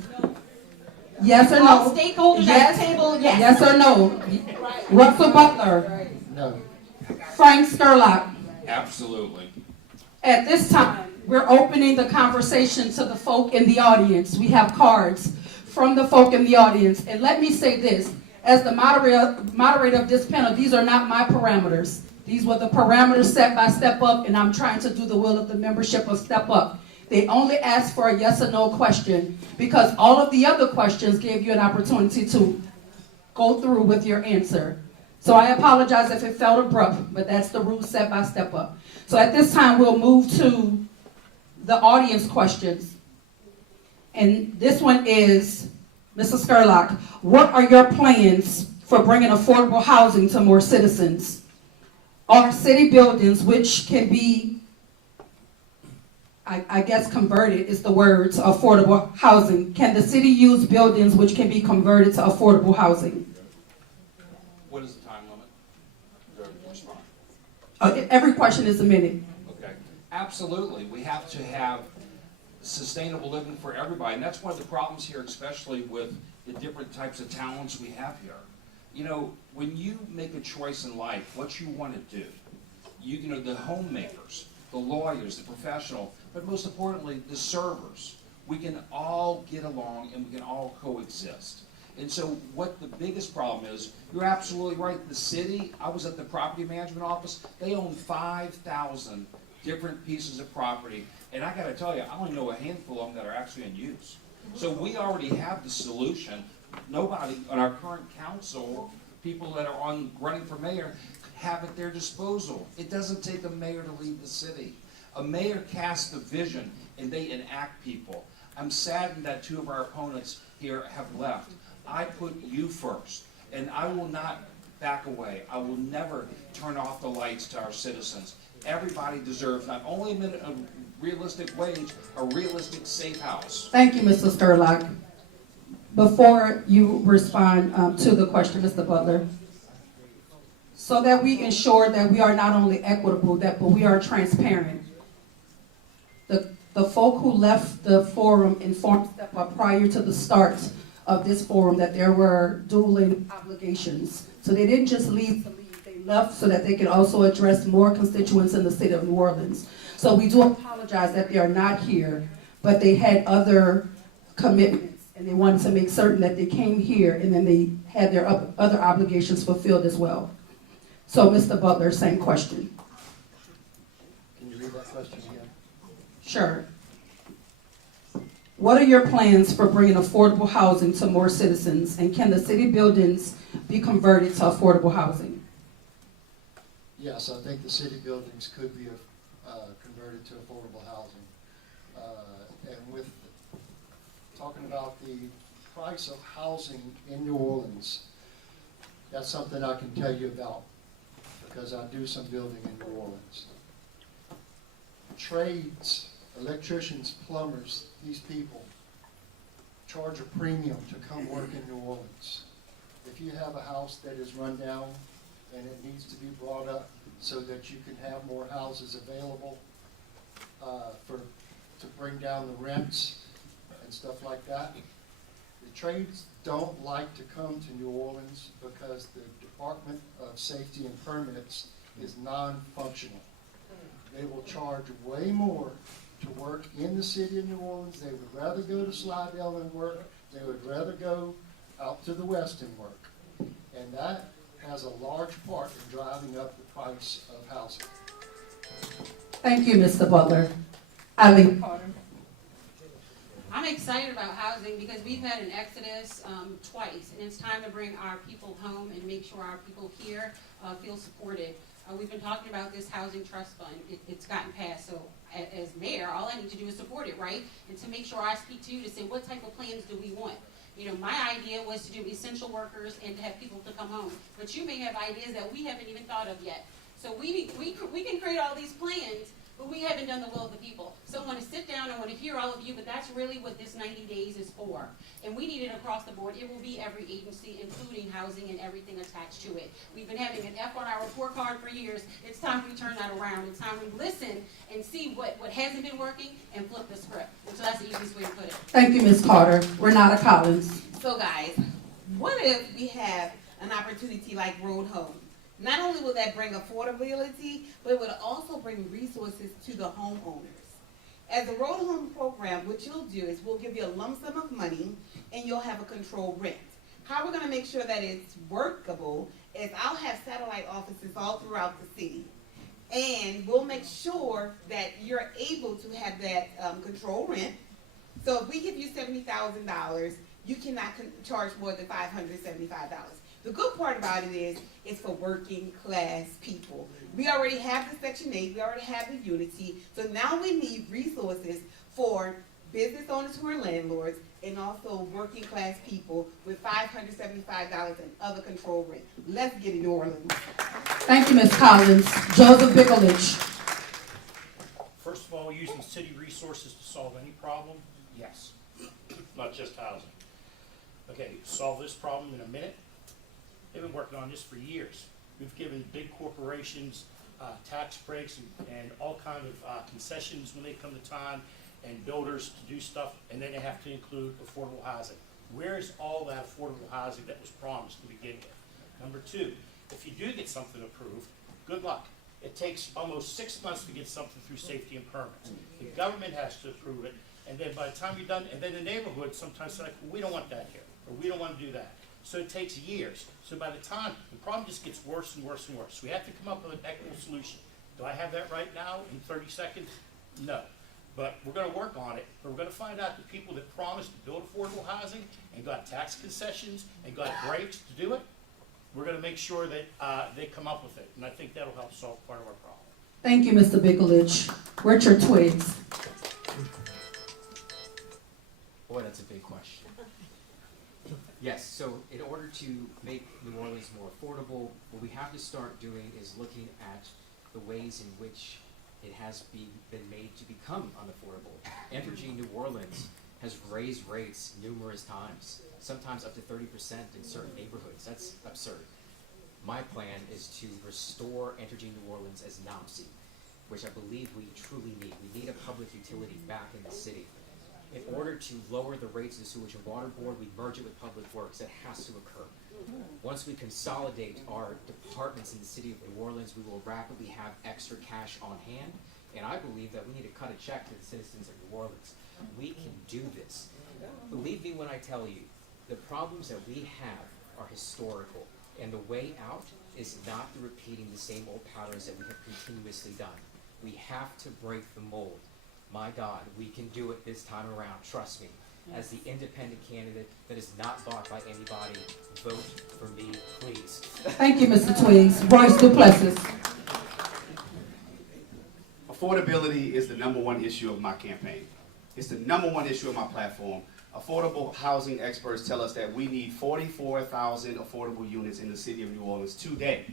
Yes or All no? stakeholders Yes. at the table, yes. Yes or no? Russell Butler, No. Frank Skurlock. Absolutely. At this time, we're opening the conversation to the folk in the audience. We have cards from the folk in the audience. And let me say this, as the moderator of this panel, these are not my parameters. These were the parameters set by Step Up, and I'm trying to do the will of the membership of Step Up. They only asked for a yes or no question because all of the other questions gave you an opportunity to go through with your answer. So I apologize if it felt abrupt, but that's the rule set by Step Up. So at this time, we'll move to the audience questions. And this one is, Mrs. Skurlock, what are your plans for bringing affordable housing to more citizens? Are city buildings which can be, I guess converted is the word, to affordable housing? Can the city use buildings which can be converted to affordable housing? What is the time limit to respond? Every question is a minute. Okay. Absolutely. We have to have sustainable living for everybody. And that's one of the problems here, especially with the different types of talents we have here. You know, when you make a choice in life, what you want to do, you know, the homemakers, the lawyers, the professional, but most importantly, the servers, we can all get along and we can all coexist. And so what the biggest problem is, you're absolutely right, the city, I was at the property management office, they own 5,000 different pieces of property. And I gotta tell you, I only know a handful of them that are actually in use. So we already have the solution. Nobody on our current council, people that are running for mayor, have at their disposal. It doesn't take a mayor to lead the city. A mayor casts the vision and they enact people. I'm saddened that two of our opponents here have left. I put you first, and I will not back away. I will never turn off the lights to our citizens. Everybody deserves not only a realistic wage, a realistic safe house. Thank you, Mr. Skurlock. Before you respond to the question, Mr. Butler, so that we ensure that we are not only equitable, but we are transparent. The folk who left the forum informed Step Up prior to the start of this forum that there were dueling obligations. So they didn't just leave to leave, they left so that they could also address more constituents in the city of New Orleans. So we do apologize that they are not here, but they had other commitments and they wanted to make certain that they came here and then they had their other obligations fulfilled as well. So Mr. Butler, same question. Can you read that question again? Sure. What are your plans for bringing affordable housing to more citizens, and can the city buildings be converted to affordable housing? Yes, I think the city buildings could be converted to affordable housing. And with talking about the price of housing in New Orleans, that's something I can tell you about because I do some building in New Orleans. Trades, electricians, plumbers, these people charge a premium to come work in New Orleans. If you have a house that is run down and it needs to be brought up so that you can have more houses available to bring down the rents and stuff like that, the trades don't like to come to New Orleans because the Department of Safety and Permits is non-functional. They will charge way more to work in the city of New Orleans. They would rather go to Slidell and work. They would rather go out to the west and work. And that has a large part in driving up the price of housing. Thank you, Mr. Butler. Eileen Carter. I'm excited about housing because we've had an exodus twice, and it's time to bring our people home and make sure our people here feel supported. We've been talking about this housing trust fund. It's gotten passed, so as mayor, all I need to do is support it, right? And to make sure I speak to say what type of plans do we want. You know, my idea was to do essential workers and to have people to come home. But you may have ideas that we haven't even thought of yet. So we can create all these plans, but we haven't done the will of the people. So I want to sit down, I want to hear all of you, but that's really what this 90 days is for. And we need it across the board. It will be every agency, including housing and everything attached to it. We've been having an F on our report card for years. It's time we turn that around. It's time we listen and see what hasn't been working and flip the script. And so that's the easiest way to put it. Thank you, Ms. Carter. Renata Collins. So guys, what if we have an opportunity like Road Home? Not only will that bring affordability, but it would also bring resources to the homeowners. As a Road Home program, what you'll do is we'll give you a lump sum of money and you'll have a controlled rent. How we're gonna make sure that it's workable is I'll have satellite offices all throughout the city. And we'll make sure that you're able to have that controlled rent. So if we give you $70,000, you cannot charge more than $575. The good part about it is it's for working class people. We already have the Section 8, we already have the Unity, so now we need resources for business owners who are landlords and also working class people with $575 and other control rent. Let's get it, New Orleans. Thank you, Ms. Collins. Joseph Bickolich. First of all, using city resources to solve any problem, yes, not just housing. Okay, solve this problem in a minute. They've been working on this for years. We've given big corporations tax breaks and all kind of concessions when they come to time, and builders to do stuff, and then they have to include affordable housing. Where's all that affordable housing that was promised to begin with? Number two, if you do get something approved, good luck. It takes almost 6 months to get something through safety and permits. The government has to approve it, and then by the time you're done, and then the neighborhood sometimes say, like, we don't want that here, or we don't want to do that. So it takes years. So by the time, the problem just gets worse and worse and worse. We have to come up with an equitable solution. Do I have that right now in 30 seconds? No. But we're going to work on it. But we're going to find out the people that promised to build affordable housing and got tax concessions and got breaks to do it, we're going to make sure that they come up with it. And I think that'll help solve part of our problem. Thank you, Mr. Bickolich. Richard Twiggs. Boy, that's a big question. Yes, so in order to make New Orleans more affordable, what we have to start doing is looking at the ways in which it has been made to become unaffordable. Entergy New Orleans has raised rates numerous times, sometimes up to 30% in certain neighborhoods. That's absurd. My plan is to restore Entergy New Orleans as NOPC, which I believe we truly need. We need a public utility back in the city. In order to lower the rates of the Sewage and Water Board, we merge it with Public Works. That has to occur. Once we consolidate our departments in the city of New Orleans, we will rapidly have extra cash on hand, and I believe that we need to cut a check to the citizens of New Orleans. We can do this. Believe me when I tell you, the problems that we have are historical, and the way out is not through repeating the same old patterns that we have continuously done. We have to break the mold. My God, we can do it this time around, trust me. As the independent candidate that is not bought by anybody, vote for me, please. Thank you, Mr. Twiggs. Royce Duplessis. Affordability is the #1 issue of my campaign. It's the #1 issue of my platform. Affordable housing experts tell us that we need 44,000 affordable units in the city of New Orleans today.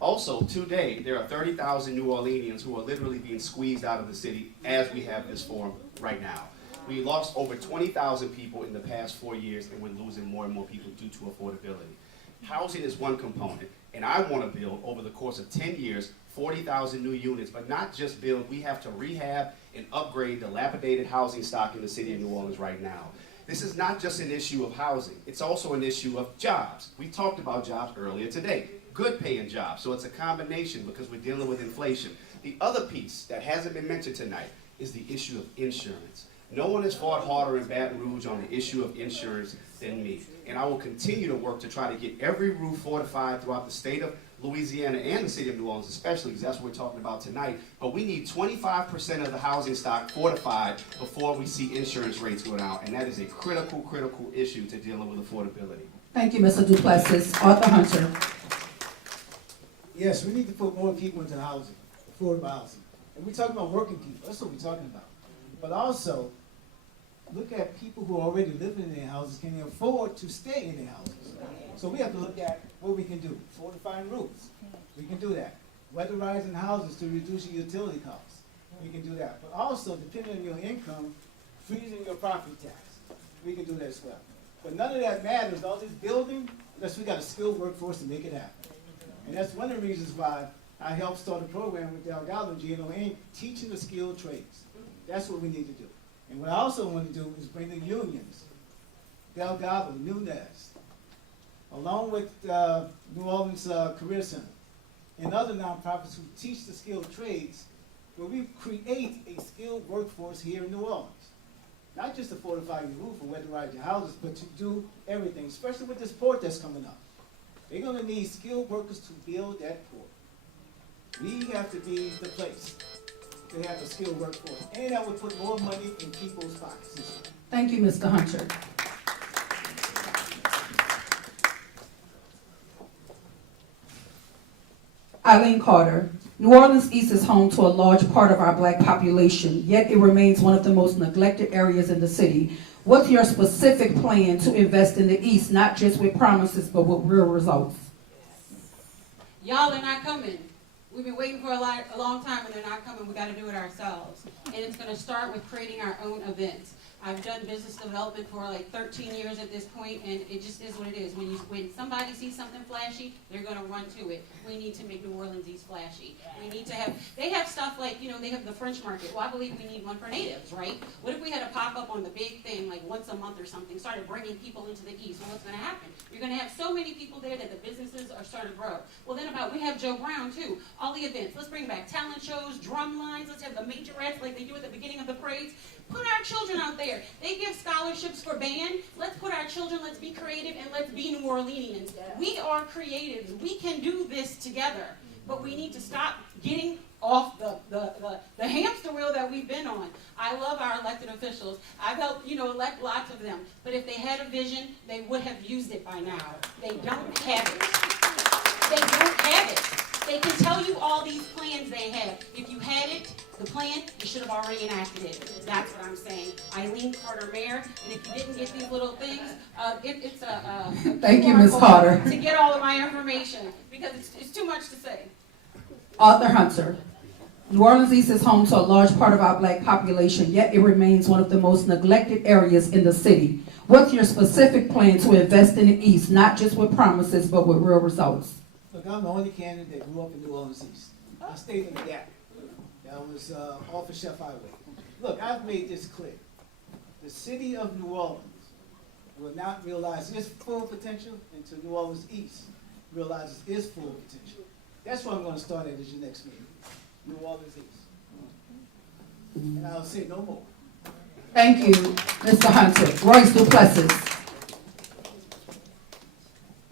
Also, today, there are 30,000 New Orleanians who are literally being squeezed out of the city as we have this forum right now. We lost over 20,000 people in the past 4 years, and we're losing more and more people due to affordability. Housing is one component, and I want to build, over the course of 10 years, 40,000 new units, but not just build. We have to rehab and upgrade dilapidated housing stock in the city of New Orleans right now. This is not just an issue of housing. It's also an issue of jobs. We talked about jobs earlier today. Good paying jobs, so it's a combination because we're dealing with inflation. The other piece that hasn't been mentioned tonight is the issue of insurance. No one has fought harder in Baton Rouge on the issue of insurance than me. And I will continue to work to try to get every roof fortified throughout the state of Louisiana and the city of New Orleans especially, because that's what we're talking about tonight. But we need 25% of the housing stock fortified before we see insurance rates go down. And that is a critical, critical issue to dealing with affordability. Thank you, Mr. Duplessis. Arthur Hunter. Yes, we need to put more people into housing, affordable housing. And we're talking about working people, that's what we're talking about. But also, look at people who are already living in their houses. Can they afford to stay in their houses? So we have to look at what we can do. Fortifying roofs, we can do that. Weatherizing houses to reduce your utility costs. we can do that. But also, depending on your income, freezing your property tax, we can do that as well. But none of that matters, all this building, unless we got a skilled workforce to make it happen. And that's one of the reasons why I helped start a program with Delgado and GNOA, teaching the skilled trades. That's what we need to do. And what I also want to do is bring the unions, Delgado, Nunez, along with New Orleans Career Center, and other nonprofits who teach the skilled trades, where we create a skilled workforce here in New Orleans. Not just to fortify your roof or weatherize your houses, but to do everything, especially with this port that's coming up. They're going to need skilled workers to build that port. We have to be the place to have a skilled workforce, and that would put more money in people's pockets. Thank you, Mr. Hunter. Eileen Carter. New Orleans East is home to a large part of our black population, yet it remains one of the most neglected areas in the city. What's your specific plan to invest in the East, not just with promises, but with real results? Y'all are not coming. We've been waiting for a long time and they're not coming. We got to do it ourselves. And it's going to start with creating our own events. I've done business development for like 13 years at this point, and it just is what it is. When somebody sees something flashy, they're going to run to it. We need to make New Orleans East flashy. We need to have, they have stuff like, they have the French market. Well, I believe we need one for natives, right? What if we had a pop-up on the big thing, like once a month or something, started bringing people into the East? Well, what's going to happen? You're going to have so many people there that the businesses are starting to grow. Well, then we have Joe Brown, too. All the events. Let's bring back talent shows, drum lines. Let's have the majorettes like they do at the beginning of the parades. Put our children out there. They give scholarships for band. Let's put our children, let's be creative, and let's be New Orleanians. We are creatives. We can do this together. But we need to stop getting off the hamster wheel that we've been on. I love our elected officials. I've helped, elect lots of them. But if they had a vision, they would have used it by now. They don't have it. They don't have it. They can tell you all these plans they have. If you had it, the plan, you should have already enacted it. That's what I'm saying. Eileen Carter, Mayor, and if you didn't get these little things, it's a Thank you, Ms. Carter. to get all of my information, because it's too much to say. Arthur Hunter. New Orleans East is home to a large part of our black population, yet it remains one of the most neglected areas in the city. What's your specific plan to invest in the East, not just with promises, but with real results? Look, I'm the only candidate that grew up in New Orleans East. I stayed in the Gap. That was off of Chef Highway. Look, I've made this clear. The city of New Orleans will not realize its full potential until New Orleans East realizes its full potential. That's what I'm going to start at as your next meeting. New Orleans East. And I'll say no more. Thank you, Mr. Hunter. Royce Duplessis.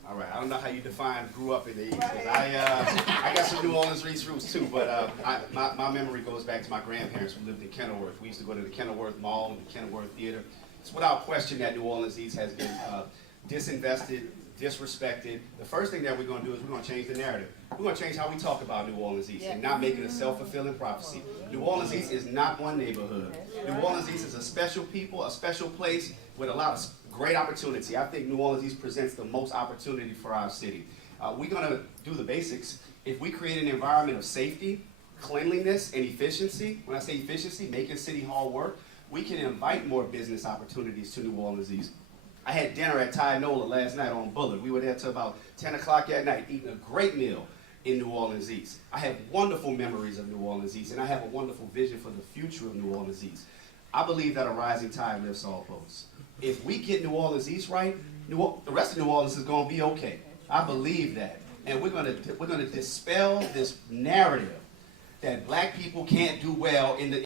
All right, I don't know how you define grew up in the East. 'Cause I got some New Orleans East roots too, but my memory goes back to my grandparents who lived in Kenilworth. We used to go to the Kenilworth Mall and the Kenilworth Theater. It's without question that New Orleans East has been disinvested, disrespected. The first thing that we're going to do is we're going to change the narrative. We're going to change how we talk about New Orleans East and not make it a self-fulfilling prophecy. New Orleans East is not one neighborhood. New Orleans East is a special people, a special place with a lot of great opportunity. I think New Orleans East presents the most opportunity for our city. We're going to do the basics. If we create an environment of safety, cleanliness, and efficiency, when I say efficiency, making City Hall work, we can invite more business opportunities to New Orleans East. I had dinner at Ty Nola last night on Bullard. We were there till about 10 o'clock at night, eating a great meal in New Orleans East. I have wonderful memories of New Orleans East, and I have a wonderful vision for the future of New Orleans East. I believe that a rising tide lifts all boats. If we get New Orleans East right, the rest of New Orleans is going to be okay. I believe that. And we're going to dispel this narrative that black people can't do well in the